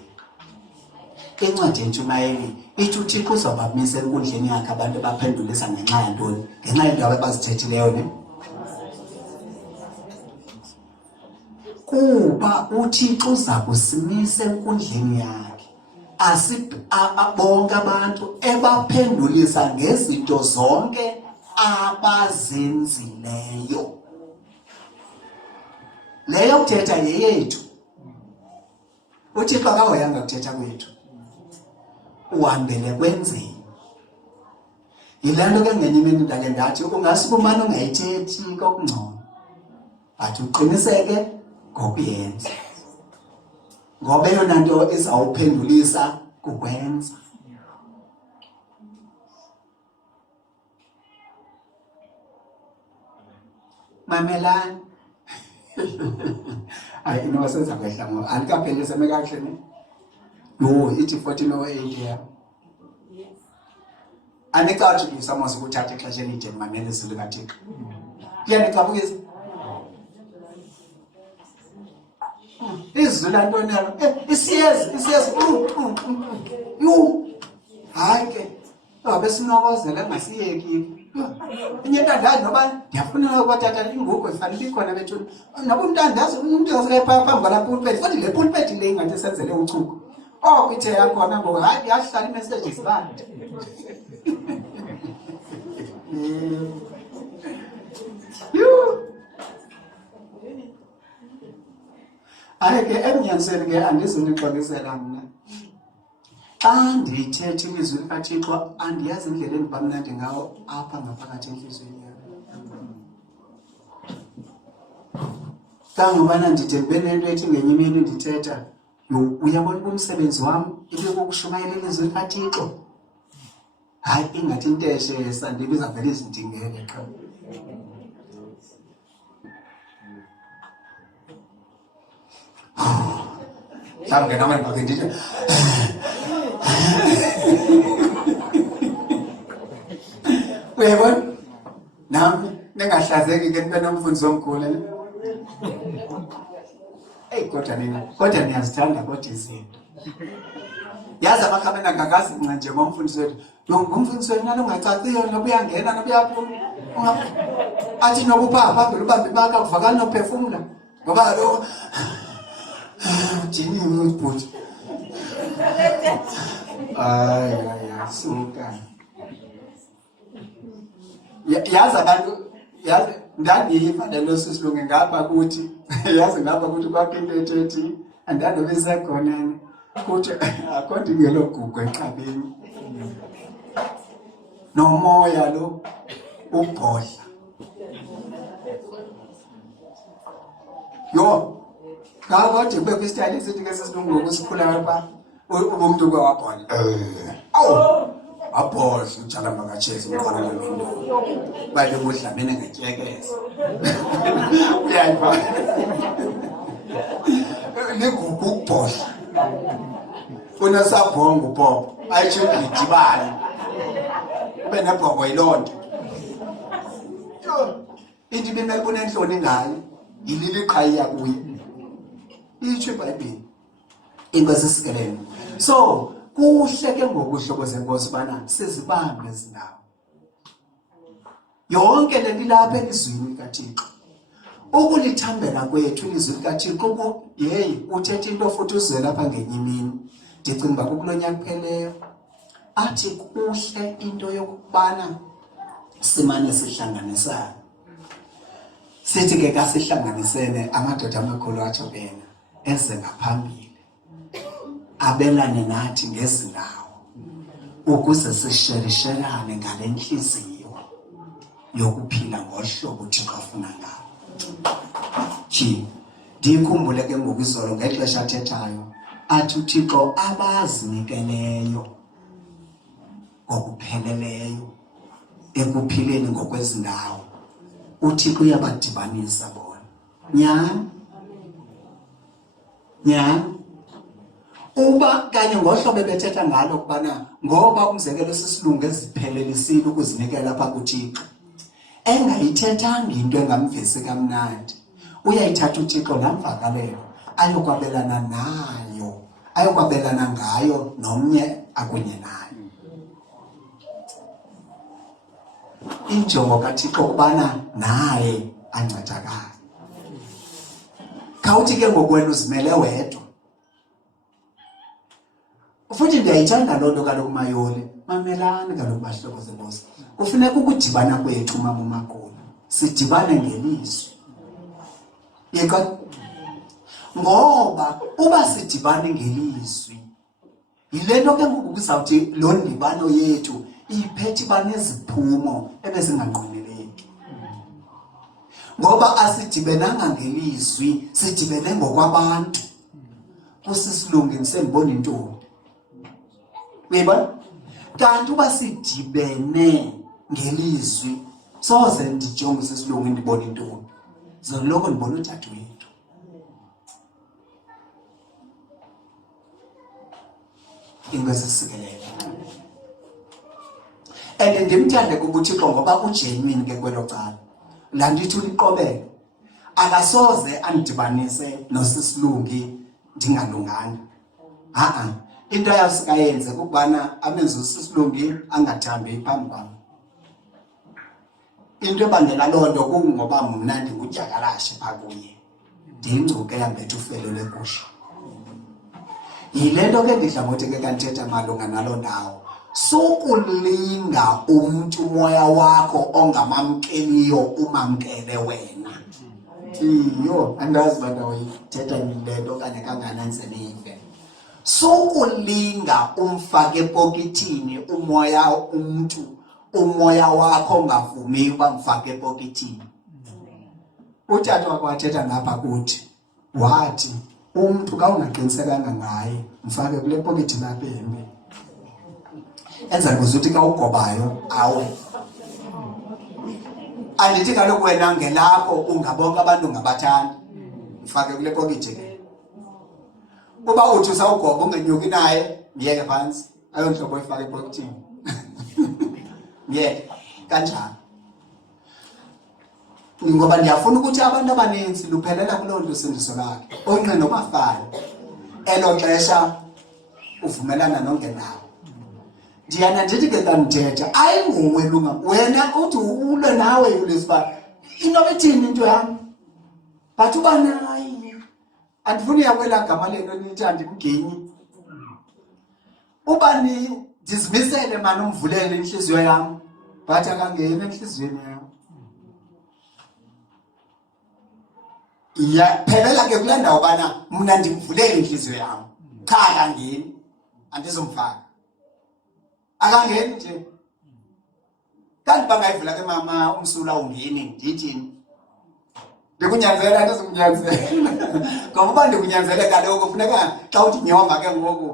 Incwadi yeNtshumayeli ithi uThixo uzawubamisa enkundleni yakhe abantu abaphendulisa ngenxa yantoni? Ngenxa yendaba abazithethileyo ne? Kuba uThixo uza kusimisa enkundleni yakhe bonke abantu ebaphendulisa ngezinto zonke abazenzileyo. Leyo kuthetha yeyethu. uThixo akahoyanga kuthetha kwethu, uhambele kwenzeni. Yile nto ke ngenye imini ndake ndathi ungasuke umane ungayithethi kokungcono, but uqiniseke ngokuyenza, ngoba eyona nto izawuphendulisa kukwenza. Mamelani. Hayi inowasenza kwehla ngoba andikapheli semekakuhle ne? Yo ithi 1408 ya. Andicatshulisa mose ukuthatha ixesha elide mamele izwi likaThixo. Kuyanicabukisa? Izwi lantoni yalo? Isiyezi. Yo. Hayi ke. Abe sinokozela ngasiyeki. Inye ntandazi noba ndiyafuna ukuthatha inguqu efanele ikhona bethuni. Noba umntandazi umuntu uzayipha phambi kwala pulpit. Futhi le pulpit le ingathi senzele uchuku. Oh ithe yakhona ngoba hayi yahlala imessage zibande. Hayi ke emnyanisweni ke andizunixolisela mna. Xa ndithethe ilizwi likaThixo andiyazi indlela endiba mnandi ngawo apha ngaphakathi entliziyweni yam. Kangobana ndide ndibe nento ethi ngenye imini ndithetha uyabona umsebenzi wami ibe kokushumayela ilizwi likaThixo. Hayi ingathi inteshe sandibiza vele izindingeke qha. Mhlawumbe nami ngake ndithi uyabona nami ningahlazeki ke nibe nomfundisi omkhulu ne. Kodwa niyazithanda kodwa izinto. Yazi amakhamena ngakazi nje ngomfundisi wethu. Ngomfundisi wethu nalo ungacaciyo noba uyangena noba uyaphuma. Athi noba upha phambili ubambe ibaka kuvakala nophefumula. Ngoba kaloku Jini ubhuti. Ay suka. Yazi abantu yazi ndangiyiva lelo sisilunge ngapha kuthi yazi ngapha kuthi kwaphinde ethethi andanobe sekhona kuthi akonke ngelo gugu eqabeni nomoya lo ubhodla yo kathi kube kwistyle sithi ke sisilungu ngokusikhula lapha umuntu kwabhola awu abhola njalo makachezi ukhona lo baye budlamene ngetyekeza uyayiba negugu ukubhodla funa sabhonga uBobo ayisho ngidibane ube nebhoko yilonto into bemekubona enhloni ngayo yilili qhaya kuyi itsho iBhayibheli imbasisikelene. So kuhle ke ngokuhlobo zenkosi bana sizibambe izindawo yonke leli lapha elizwini likaThixo ukulithambela kwethu ilizwi likaThixo yeyi uthethe into futhi uzwe lapha ngenye imini ndicinga kulonyaka kupheleyo athi kuhle into yokubana simane sihlanganisana sithi ke kasihlanganisene amadoda amakhulu athobena eze ngaphambili abelane nathi ngezindawo ukuze sisherishelane ngale nhliziyo yokuphila ngohlobo uThixo afuna ngalo. Ndikhumbule ke ngokuzolo ngexesha athethayo athi uThixo abazinikeleyo ngokupheleleyo ekuphileni ngokwezindawo uThixo uyabadibanisa bona. Nyani uba kanye ngohlobo bethetha ngalo kubana ngoba umzekelo sisilungu eziphelelisile ukuzinikela lapha kuThixo engayithethanga into engamvisi kamnandi uyayithatha uThixo namvakalelo ayokwabelana nayo ayokwabelana ngayo nomnye akunye nayo. Injongo kaThixo kubana naye ancedakala. Khawuthi ke ngokwenu uzimele wedwa futhi ndiyayithanda loo nto kaloku mayoli mamelani kaloku bahlobo zenkosi kufuneka ukudibana kwethu mama umakhulu sidibane ngelizwi ngoba uba sidibane ngelizwi yile nto ke ngoku kuzawuthi loo ndibano yethu iphethe baneziphumo ebezinganqweneleki ngoba asidibenanga ngelizwi sidibene ngokwabantu kusisilungu sendibona intombi uyibona kanti uba sidibene ngelizwi soze ndijonge sisilungu ndibona intombi zoloko ndibona utata wethu. Ingesikelele and ndimthande kubuThixo ngoba ugenuine ke kwelo cala la ndithi uliqobele akasoze andidibanise nosisilungi ndingalunganga into yasikayenze ukubana amenze usisilungi angathambi phambi kwami. Into ebangela loo nto kungoba mna ndingudyakalashe phaa kuye ndiyingcuke yambetha ufele legusha. Yile nto ke ndidla ngothi ke kanthetha malunga naloo ndawo sukulinga umntu umoya wakho ongamamkeliyo umamkele wena. Iyo andazi bana uyithetha le nto okanye kanganantsenive sukulinga umfake epokithini umoya wakho ongavumi uba mfake epokithini. Utata wakho wathetha ngapha kuthi wathi umuntu ka ungaqinisekanga ngaye mfake kule pocket lapha ehembe enza ukuthi ka ugobayo awe andithi kaloku wena ngelapho ungabonke abantu ngabathanda mfake kule pocket ke uba uthi usawugoba ungenyuki naye ngiyeke phansi ayonhlobo oyifaka epocketini ngiyeke kanjani ngoba ndiyafuna ukuthi abantu abaninzi luphelela kuloo nto usindiso lakhe onqe nobafana elo xesha uvumelana nongenawo ndiyana ndithi ke kanithetha ayinguwe lunga wena uthi ulwe nawe uLisiba into ethini into yami but uba nayi andifuni yakwela gama lento nithi andimgenyi uba ndizimisele mani umvulele inhliziyo yami but akangeni enhliziyweni yami phelela ke kule ndawo bana mna ndimvulele inhliziyo yami cha akangeni andizomfaka akangeni nje kanti bangayivula ke mama umsula ungeni ndithini ndikunyanzela andizomnyanzela ngoba uba ndikunyanzele kaloku kufuneka xa uthi nyova ke ngoku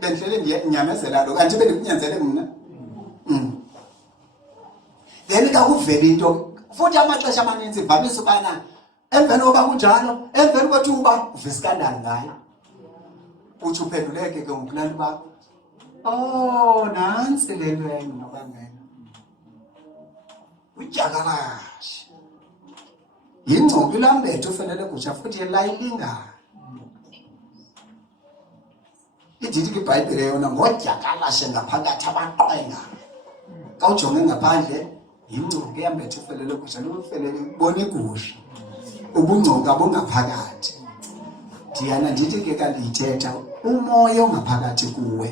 bendihlele ndinyamezela lo kanti bendikunyanzele mna then ka kuvela into futhi amaxesha amaninzi ivamisa ubana emveni koba kunjalo emveni kwethuba uve iskandali ngayo uthi uphenduleke ke ngumlali bakho nansi le nto enye nobangena udyakalashe yingcobo ilambethe ufanele kutsha futhi yelayilingana idithi ke iBhayibhile yona ngodyakalashe ngaphakathi abaqwenga ka ujonge ngaphandle yingcobo eyambethe ufanele kutsha lufanele ubona igusha ubungcoka bungaphakathi ndiyana ndithi ke kanti ithetha umoya ongaphakathi kuwe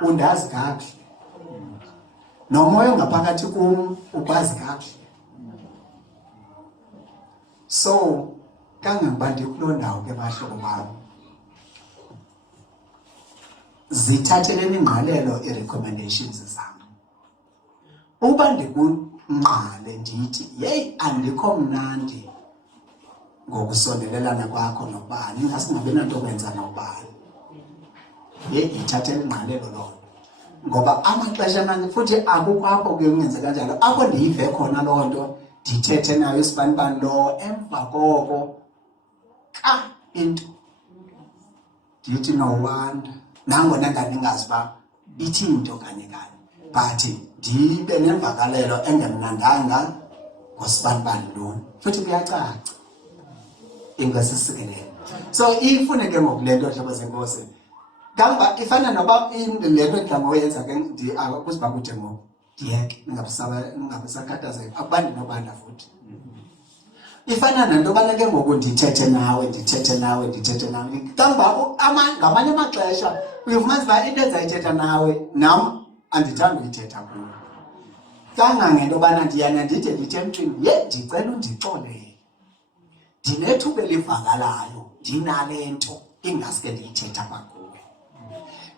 undazi kakuhle nomoya ongaphakathi kum ukwazi kakuhle so kangangoba ndikuloo ndawo ke bahlobo bam zithatheleni ingqalelo i-recommendations zam uba ndikunqale ndithi yeyi andikho mnandi ngokusondelelana kwakho nobani ingasingabi nanto kwenza nobani ithathele ingqalelo loo ngoba amaxesha amaninzi futhi akukho apho ke ungenze kanjalo apho ndiyive khona loo nto ndithethe nayo isibanibani lo emva koko into ndithi no wonder nangona ndandingazi uba ithi into kanye but ndibe nemvakalelo engemnandanga ngosibanibani lona futhi kuyacaca ingasisikele so ifuneke ngokule nto hlobo zenkosi ngamba ifana noba le nto edla ngoyenza ke kuziba kude ngoku ndiyeke ngabisakhathazeka akubandi nobanda futhi ifana nento yobana ke ngoku ndithethe nawe ngamba ngamanye amaxesha uyofumanisa uba into endizayithetha nawe nam andithandi uyithetha kuyo kangangento yobana ndiyana ndide ndithe emntwini ndicela undixolele ndinethuba elivakalayo ndinale nto ingaske ndiyithetha kwakuwe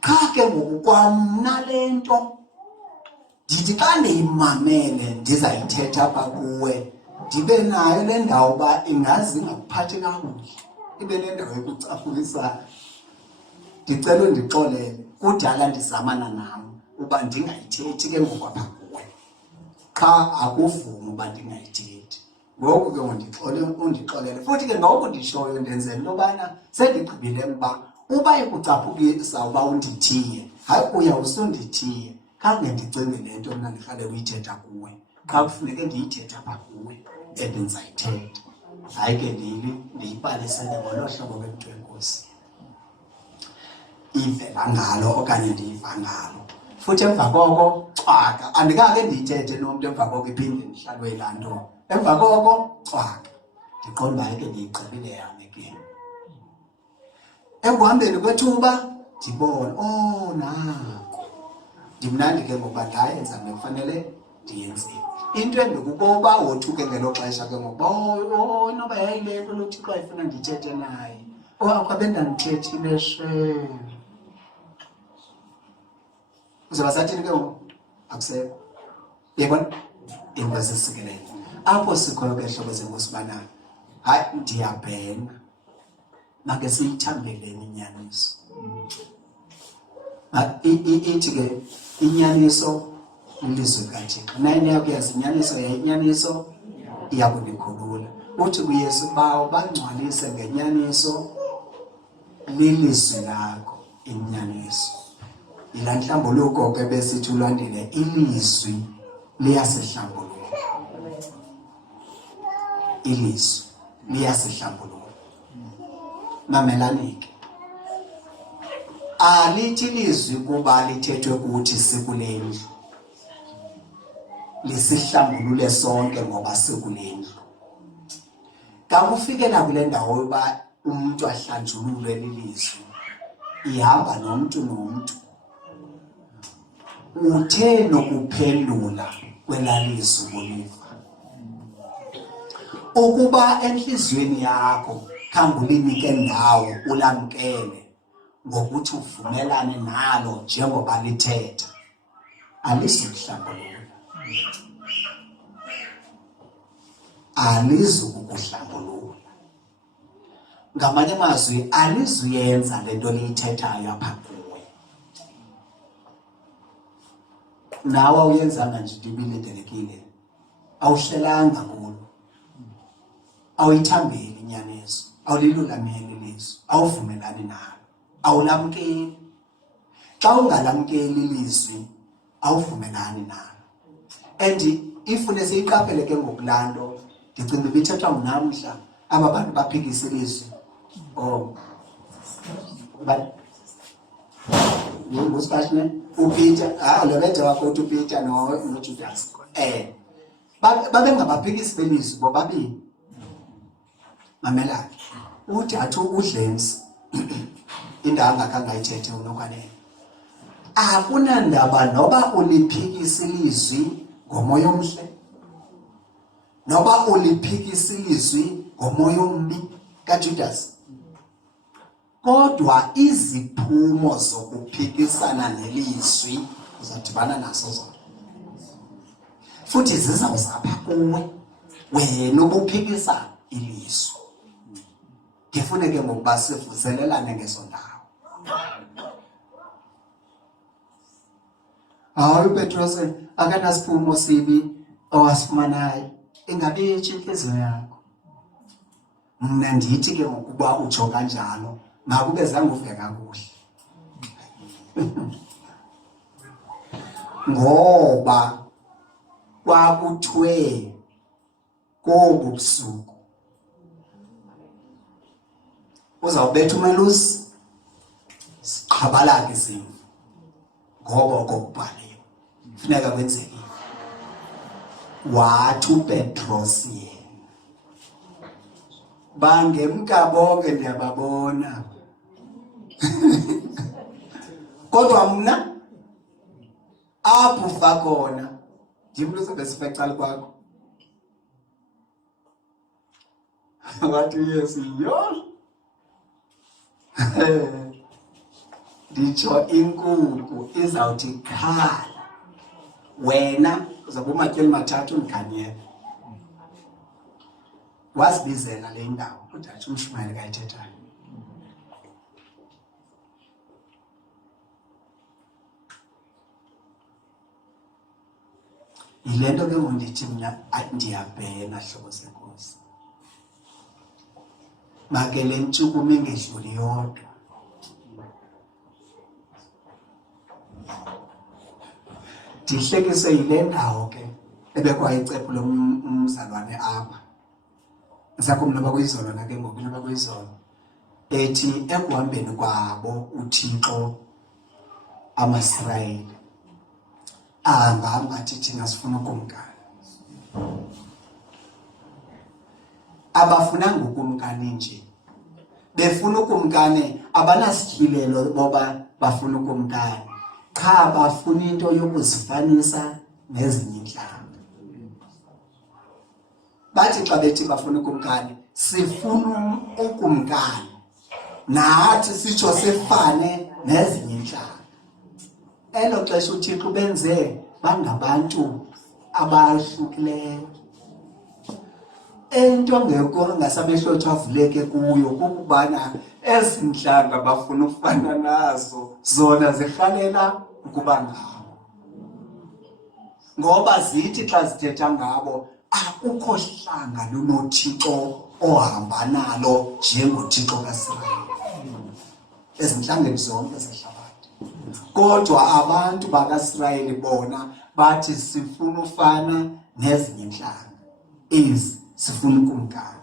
qha ke ngoku kwamna le nto ndithi xa ndiyimamele ndizayithetha apha kuwe ndibe nayo le ndawo uba ingazi ingakuphathi kakuhle ibe nendawo yokucafulisana ndicela undixolele kudala ndizamana nam uba ndingayithethi ke ngokwapha kuwe qha akuvumi uba ndingayithethi ngoku ke undixolele futhi ke ngoku ndishoyo ndenzela into yobana sendigqibile mba uba ikucaphukisa uba undithiye hayi uya usundithiye khange ndicinge le nto mna ndihlale uyithetha kuwe xa kufuneke ndiyithetha apha kuwe ndizayithetha hayi ke ndiyibalisele ngolo hlobo bemntu wenkosi ivela ngalo okanye ndiyiva ngalo futhi emva koko cwaka andikake ndiyithethe nomntu emva koko iphinde ndihlalwe yilaa nto emva koko cwaka ndiqonda uba ke ndiyigqibile yami ke ekuhambeni kwethuba ndibona nako ndimnandi ke ngokuba ndayenza bekufanele ndiyenzile into endikukoba wothuke ngelo xesha ke ngokuba inoba yayile nto lothixo ayifuna ndithethe naye akwabe ndandithethile uzoba sathini ke ngoku akusekho yebona into zisikelele apho sikhoyo ke hlobo zenkosi ubana hayi ndiyabhena make siyithambeleni inyaniso. Ithi ke inyaniso ilizwi kaThixo. Nayini yakuyazi inyaniso yayinyaniso iyakunikhulula. Uthi kuYesu bawo bangcwalise ngenyaniso lilizwi lakho inyaniso. Ila nhlambuluko ke besithi ulandile ilizwi liyasihlambulula. Ilizwi liyasihlambulula. Mamelani ke. Alithi ilizwi kuba lithethwe kuthi sikulendlu. Lisihlambulule sonke ngoba sikulendlu. Kakufikela kule ndawo yoba umuntu ahlanjululwe lilizwi. Ihamba nomuntu. Uthe nokuphendula kwelalizwi uliva. Ukuba enhlizweni yakho khangulinike ndawo ulamkele ngokuthi uvumelane nalo njengoba lithetha, alizukuhlambulula. Alizukukuhlambulula. Ngamanye amazwi alizuyenza lento liyithethayo apha kuwe. Nawe awuyenzanga nje into ibilindelekile. Awuhlelanga kulo. Awuyithambeli inyaniso. Awulilulameli ilizwi. Awuvumelani nalo. Awulamkeli. Xa ungalamkeli ilizwi awuvumelani nalo. And ifune siyiqaphele ke ngokulando ndicinga ibithethwa ngamhla aba bantu baphikisa ilizwi. Ngusipashine uPeter lo bethe wakho uPeter noJudas. Babe ngabaphikisi belizwi bobabili. Mamela uthi athi uDlensi indawo angakhange ayithethe uNokwanele. Akunandaba noba uliphikisa ilizwi ngomoya omhle noba uliphikisa ilizwi ngomoya ombi kaJudas. Kodwa iziphumo zokuphikisana nelizwi uzadibana naso zona. Futhi zizawuzapha kuwe wena ubuphikisa ilizwi. Kufuneke ngokuba sivuselelane ngesondawo. Hayi uPetros akanasiphumo sibi owasifumanayo. Ingabe inhliziyo yakho. Mna ndithi ke ngokuba utsho kanjalo makube zange uve kakuhle. Ngoba kwakuthiwe kobu busuku uzawubetha umelusi siqhabalake izimvu ngoba okubhaliwe kufuneka kwenzeke. Wathi uPetros yena bangemka bonke ndiyababona. Kodwa mna apho ufa khona ndimntu sebesifecala kwakho. Wathi uYesu yho nditsho inkukhu izawuthi khala wena uzabe umatyeli mathathu undikanyela. Wazibizela le ndawo udathi uMshumayeli kayithethayo. Yile nto ke undithi mna ndiyabhena hlobo senkosi. Make le ntshukumo ingedluli yodwa. Ndihlekiswe yile ndawo ke ebekwayicephu lomzalwane apha. Sakumnaba kuyizolo na ke ngoku naba kuyizolo. Ethi ekuhambeni kwabo uThixo amaSirayeli ahamba athi thina sifuna ukumkani. Abafunanga ukumkani nje. Befuna ukumkani abanasityhilelo boba bafuna ukumkani. Cha bafuna into yokuzifanisa nezinye inhlanga. Bathi xa bethi bafuna ukumkani sifuna ukumkani nathi sitsho sifane nezinye inhlanga. Elo xesha uThixo benze bangabantu abahlukileyo. Into ngeko ngasamehlo avuleke kuyo ukubana ezinhlanga bafuna ukufana nazo zona zihlalela ukuba ngabo, ngoba zithi xa zithetha ngabo akukho hlanga lunoThixo ohamba nalo njengoThixo kaIsrayeli ezinhlangeni zonke zehlabathi. Kodwa abantu bakaIsrayeli bona bathi sifuna ufana nezinye inhlanga ezi, sifuna ukumkani.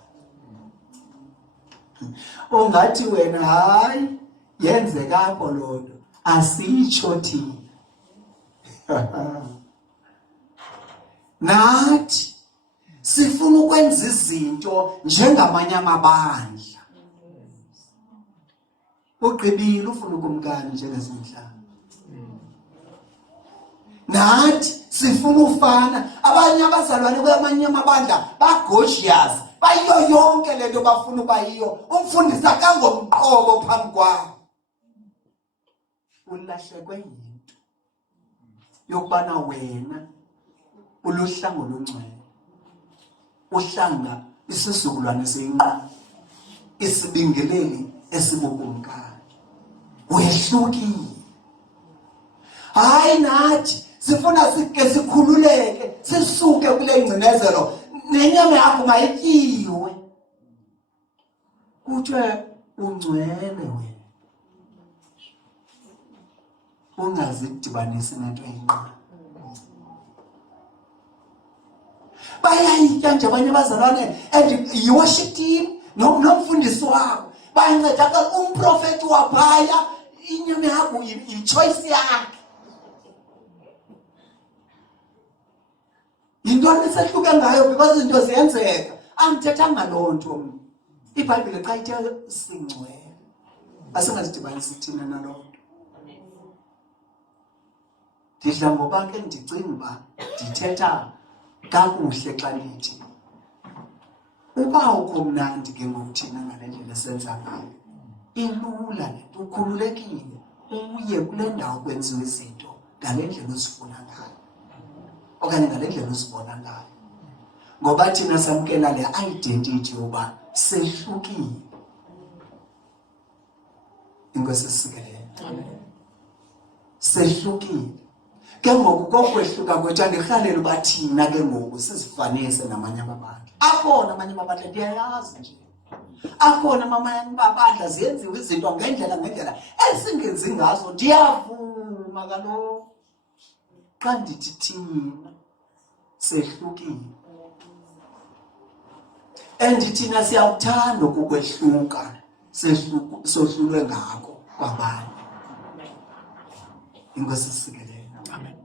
Ungathi wena hayi yenzeka apho lonto, asitsho thina. Nathi sifuna ukwenza izinto njengamanye amabandla. Ugqibile ufuna ukumkani njengezinhlanga. Nathi sifuna ufana, abanye abazalwane kwamanye amabandla bagorgeous, bayiyo yonke lento bafuna ukubayiyo, umfundisa kangomqobo phambi kwabo. Ulahlekwe yinto yokubana wena uluhlanga olungcwele, uhlanga isizukulwane seyinqaba, isibingeleli esibukumkani, wehlukile. Hayi nathi sifuna sike sikhululeke, sisuke kule ngcinezelo, nenyama yakho mayityiwe. Kuthiwe ungcwele wena, ungazidibanisi nento eyinqaba. Bayayitya nje abanye abazalwane, and yi-worship team nomfundisi wabo bayancedakala. Umprofeti waphaya, inyama yakho yi-choice yakhe. Yintoni esehluke ngayo? Because izinto ziyenzeka. Angithethanga loo nto mna. iBhayibhile xa ithe singcwele, asingazidibanisi thina naloo nto. Ndidla ngoba ke ndicinga uba ndithetha kakuhle xa ndithi uba ukho mnandi ke ngokuthina ngale ndlela esenza ngayo. Ilula le nto, ukhululekile uye kule ndawo kwenziwa izinto ngale ndlela uzifuna ngayo okanye ngale ndlela uzibona ngayo, ngoba thina samkela le identity yoba sehlukile. Inkosi isikelele. Sehlukile. Ke ngoku kokwehluka kwethu andirhalela uba thina ke ngoku sizifanise namanye amabandla. Akhona amanye amabandla ndiyayazi nje, akhona amanye amabandla ziyenziwe izinto ngendlela esingenzi ngazo. Ndiyavuma kaloku xa ndithi thina sehlukile, and thina siyawuthanda ukukwehluka, sohlulwe ngako kwabanye. Inkosi isikelele. Amen.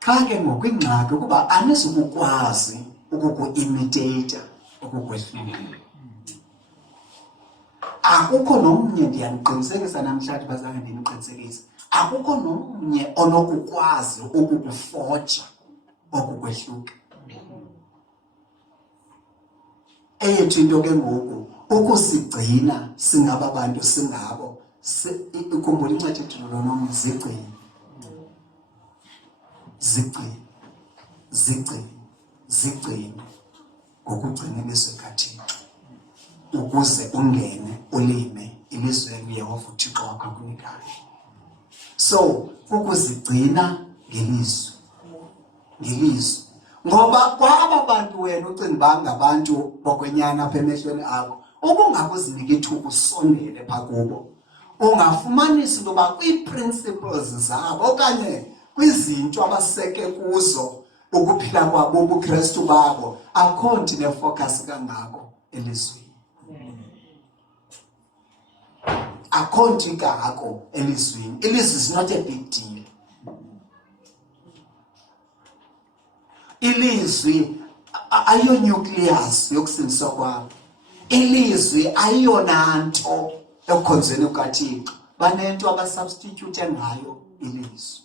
Xa ke ngoku ingxaki ukuba anizukukwazi ukuku-imitate ukukwehlula. Akukho nomnye, ndiyaniqinisekisa namhlanje bazange ndiniqinisekise, akukho nomnye onokukwazi ukukufoja okukwehluka. Eyethu into ke ngoku ukusigcina singaba bantu singabo. Ikhumbula incwadi ethu lonomnye, zigcine ngokugcina ilizwe likaThixo, ukuze ungene ulime ilizwe uYehova uThixo wakho akunikayo. So ukuzigcina ngelizwe, ngoba kwaba bantu wena ucinga uba ngabantu bokwenyana apha emehlweni akho, ukungakuzinika ithuba usondele phaa kubo, ungafumanisa into yoba kwii-principles zabo okanye kwizinto abaseke kuzo ukuphila kwabo ubuKristu babo akho nto nefocus kangako elizweni. Akho nto ingako elizweni. Ilizwe is not a big deal. Ilizwi ayiyo nucleus yokusindiswa kwabo. Ilizwi ayiyona nto ekhonzweni kukaThixo. Banento abasubstitute ngayo ilizwi.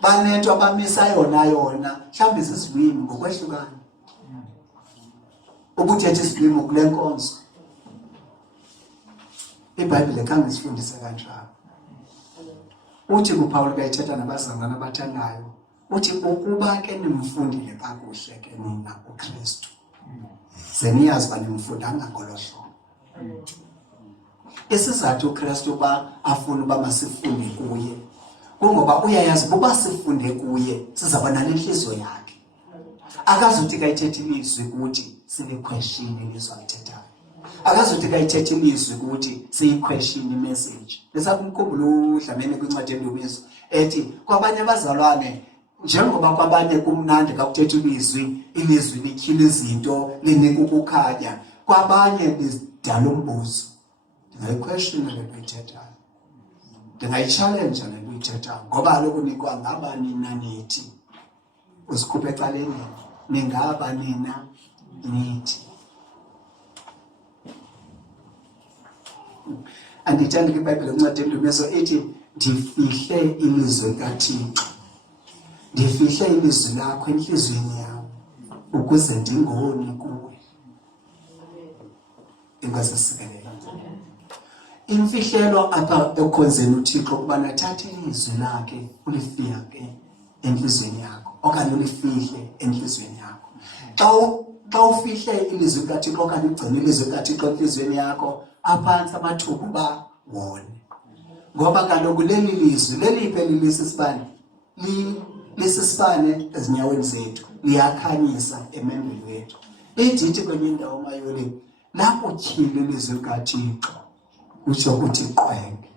Banento abamisa yona mhlawumbi zizilwimi ngokwehlukana. Ukuthetha isilwimi kule nkonzo, iBhayibhile khange isifundise kanjalo. Uthi kuPawulo kayithetha nabazalwane abathandayo, uthi ukuba ke nimfundile kakuhle ke nina uKristu, Zeniyazi uba nimfundanga ngolo hlobo. Isizathu uKristu uba afuna uba masifunde kuye kungoba uyayazi ukuba sifunde kuye sizaba nale nhliziyo yakhe. Akazuthi kayithethe ilizwi ukuthi siliquestion ilizwi alithethayo. Akazuthi kayithethe ilizwi ukuthi siyiquestion imessage. Lesakumkhumbula uDlamini kwincwadi yeNdumiso ethi kwabanye abazalwane njengoba kwabanye kumnandi kakuthetha ilizwi likhila izinto linika ukukhanya, kwabanye lidala umbuzo. Ndingayiquestiona le nto ithethayo, ndingayitshallenge le nto ithethayo, ngoba kaloku nikwa ngaba nina nithi usikhuphe ecaleni, ningaba nina nithi. Andithanda ke iBhayibhile kwincwadi yeNdumiso ithi ndifihle ilizwi likaThixo, ndifihle ilizwi lakho enhliziyweni yam ukuze ndingoni kuwe. Inkosi isikelela. Imfihlelo apha ekhonzeni uThixo ukuba nathathe ilizwi lakhe ulifake enhliziyweni yakho okanye ulifihle enhliziyweni yakho. Xa ufihle ilizwi likaThixo okanye ugcine ilizwi likaThixo enhliziyweni yakho, aphansi amathuba uba wone. Ngoba kaloku leli lizwi leliphi lisisibane, lisisibane ezinyaweni zethu, liyakhanyisa emendweni wethu. Idithi kwenye indawo mayoli lapho tyhile ilizwi likaThixo utsho ukuthi qwenge.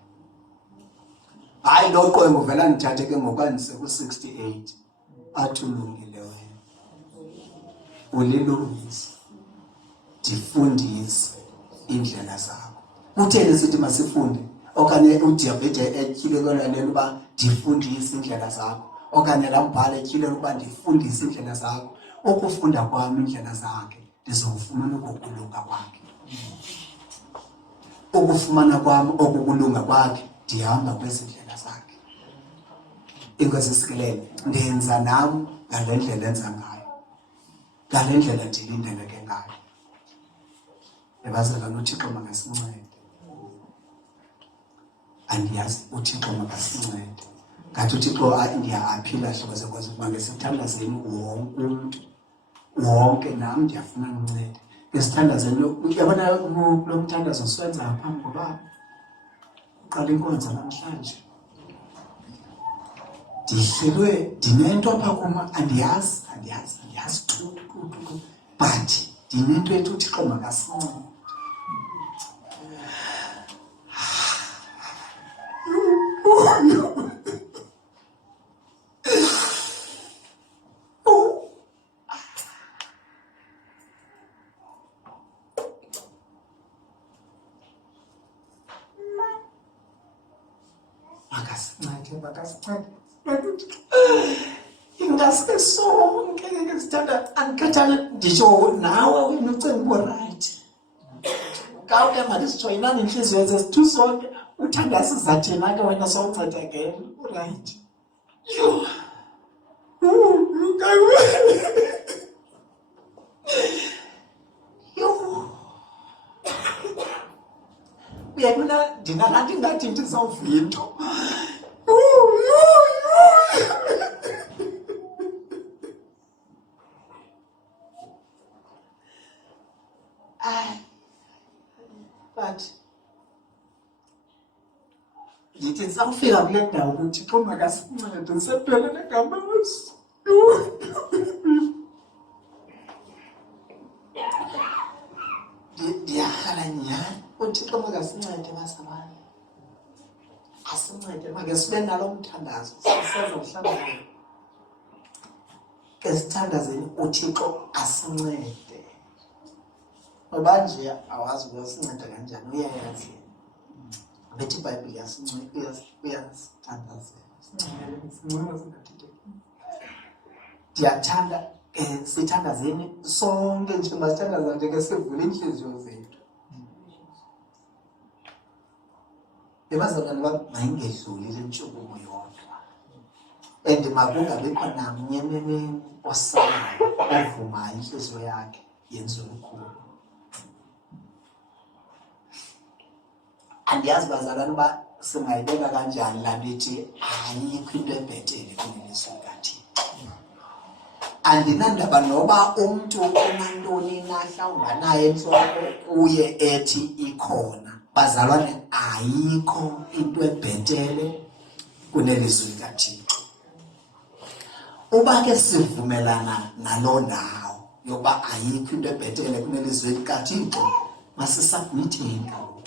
Hayi lo qwenge uvela ndithathe ke ngokwandise ku-68 athi ulungile wena, ulilungise, ndifundise indlela zakho. Kutheni sithi masifunde? Okanye uDavide etyhile lena uba ndifundise indlela zakho, okanye lambhala etyhile uba ndifundise indlela zakho. Ukufunda kwami indlela zakhe ndizofumana ukukulunga kwakhe. Ukufumana kwami okukulunga kwakhe ndihamba kwezi ndlela zakhe. Inkosi isikelele, ndenza nam ngale ndlela enza ngayo, ngale ndlela ndilindeleke ngayo. Ebazalwane, uThixo makasincede. Andiyazi uThixo makasincede. Ngathi uThixo ndiyaphila hlobo zenkosi ukuba ngesithandazeni wonke umntu, wonke nam ndiyafuna nincede. Ngesithandazeni uyabona lo mthandazo siwenza phambi koba uqala inkonzo namhlanje. Ndihlelwe ndinento apha kuma, andiyazi tu, but ndinento ethi uThixo makasincede. Ingase sonke ke sithanda angikhathana ndisho nawe unocinga right. Kawuke manje sijoyinana inhliziyo zethu sonke uthanda sizathena ke wena sawunceda ngene right. Uyabona ndinangathi ngathi ndizawuvuya into. But ndithi ndizawufika kule ndawo ukuthi Thixo makasincede ndisephele negama Yesu. Ndiyarhala nyhani uThixo makasincede basabanye. Asincede make sibe nalo mthandazo sisenza mhlawumbe esithandazeni uThixo asincede. Ngoba nje awazi uyasinceda kanjani, uyayazi. Bethi iBhayibhile yasinceda, uyasithandazela. Ndiyathanda sithandazeni sonke nje masithandaza nje ke sivule inhliziyo zethu. Ebazalwane bami mayingedluli le ntshukumo yodwa. And makungabikho namnye osalayo ovumayo inhliziyo yakhe yenze ukukhulu. Andiyazi bazalwane uba singayibeka kanjani la nto ithi ayikho into ebhetele kunelizwi likaThixo. andinandaba noba umntu unantoni na mhlawumbi naye entloko kuye ethi ikhona. Bazalwane, ayikho into ebhetele kunelizwi likaThixo. Uba ke sivumelana naloo ndawo yokuba ayikho into ebhetele kunelizwi likaThixo, masisubmitheni kaloku.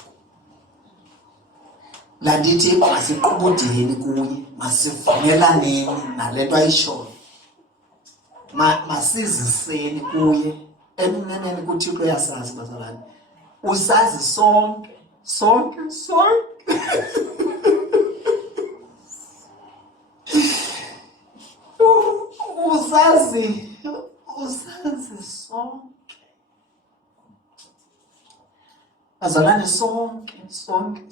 La ndithi masiqubudeni kuye, masivumelaneni nale nto ayishoyo, masiziseni kuye. Emineneni kuThixo uyasazi bazalwane, usazi sonke. Usazi sonke. Bazalwane, sonke.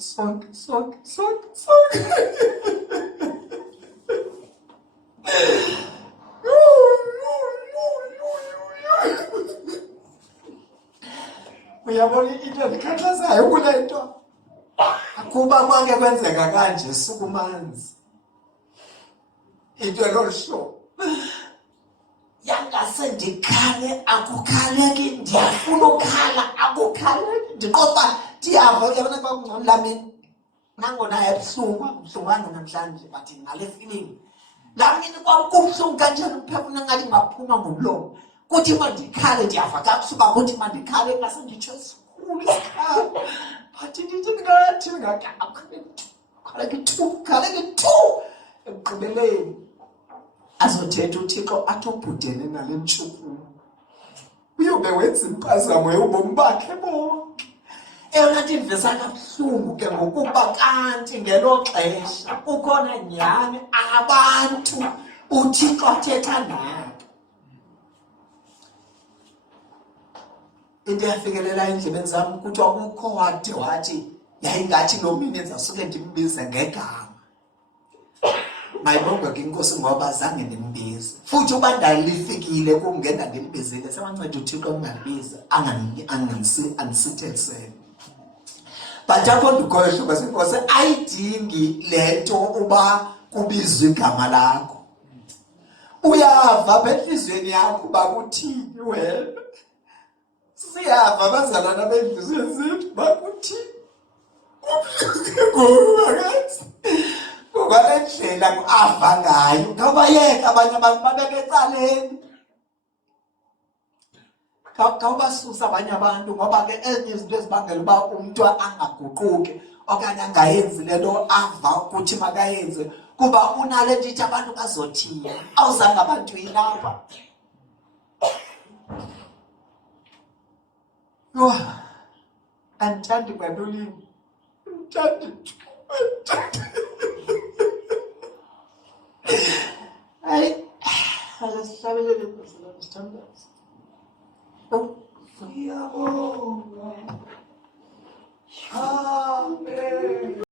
Uyabona into endikhathazayo kule nto? Kuba kwake kwenzeka kanje sukumanzi into elolu hlobo, yangase ndikhale, akukhaleki, ndiyafuna ukhala, akukhaleki, ndiqoqa ndiyava. Uyabona kuba kungcono lamini nangona yabuhlungwana namhlanje, but ngale feeling lamini kwakubuhlungu kanjani ukuphefumla ngathi ngaphuma ngomlomo. Kuthi mandikhale ndiyava kakuhle uba kuthi mandikhale ngase nditsho esikhulu isikhalo, but ndithi ndingathi khaleki tu ekugqibeleni azothetha uThixo athi ubhudene nale ntshukumo uyobe wenza impazamo yobomi bakhe bonke. Eyona nto ivisa kabuhlungu ke ngokuba kanti ngelo xesha kukhona nyhani abantu uThixo athetha nabo. Into yafikelela endlebeni zam kuthiwa kukho wade wathi yayingathi lo mini ndizasuke ndimbize ngegama. Mayibongwe ke inkosi ngoba zange ndimbize, futhi uba ndalifikile kum ngenda ndimbizile, sewanceda uThixo ungandibiza andisithethisele. But apho ndikhoyo hlobo senkosi, ayidingi le nto uba kubizwe igama lakho. Uyava apha entliziyweni yakho uba kuthini wena. Siyava abazalwana beentliziyweni zethu uba kuthini. Ngokwale ndlela ava ngayo, ngawubayeka abanye abantu babeke ecaleni. Khawubasusa abanye abantu, ngoba ke ezinye izinto ezibangela uba umntu angaguquki okanye angayenzi le nto ava ukuthi makayenze, kuba unale nto ithi abantu bazothini. Awuzange abantu yinapha. Yho, andithandi kwanolini, andithandi. Hayi, akasihlabelele Nkosi, sithandaze. Siyabonga. Amen.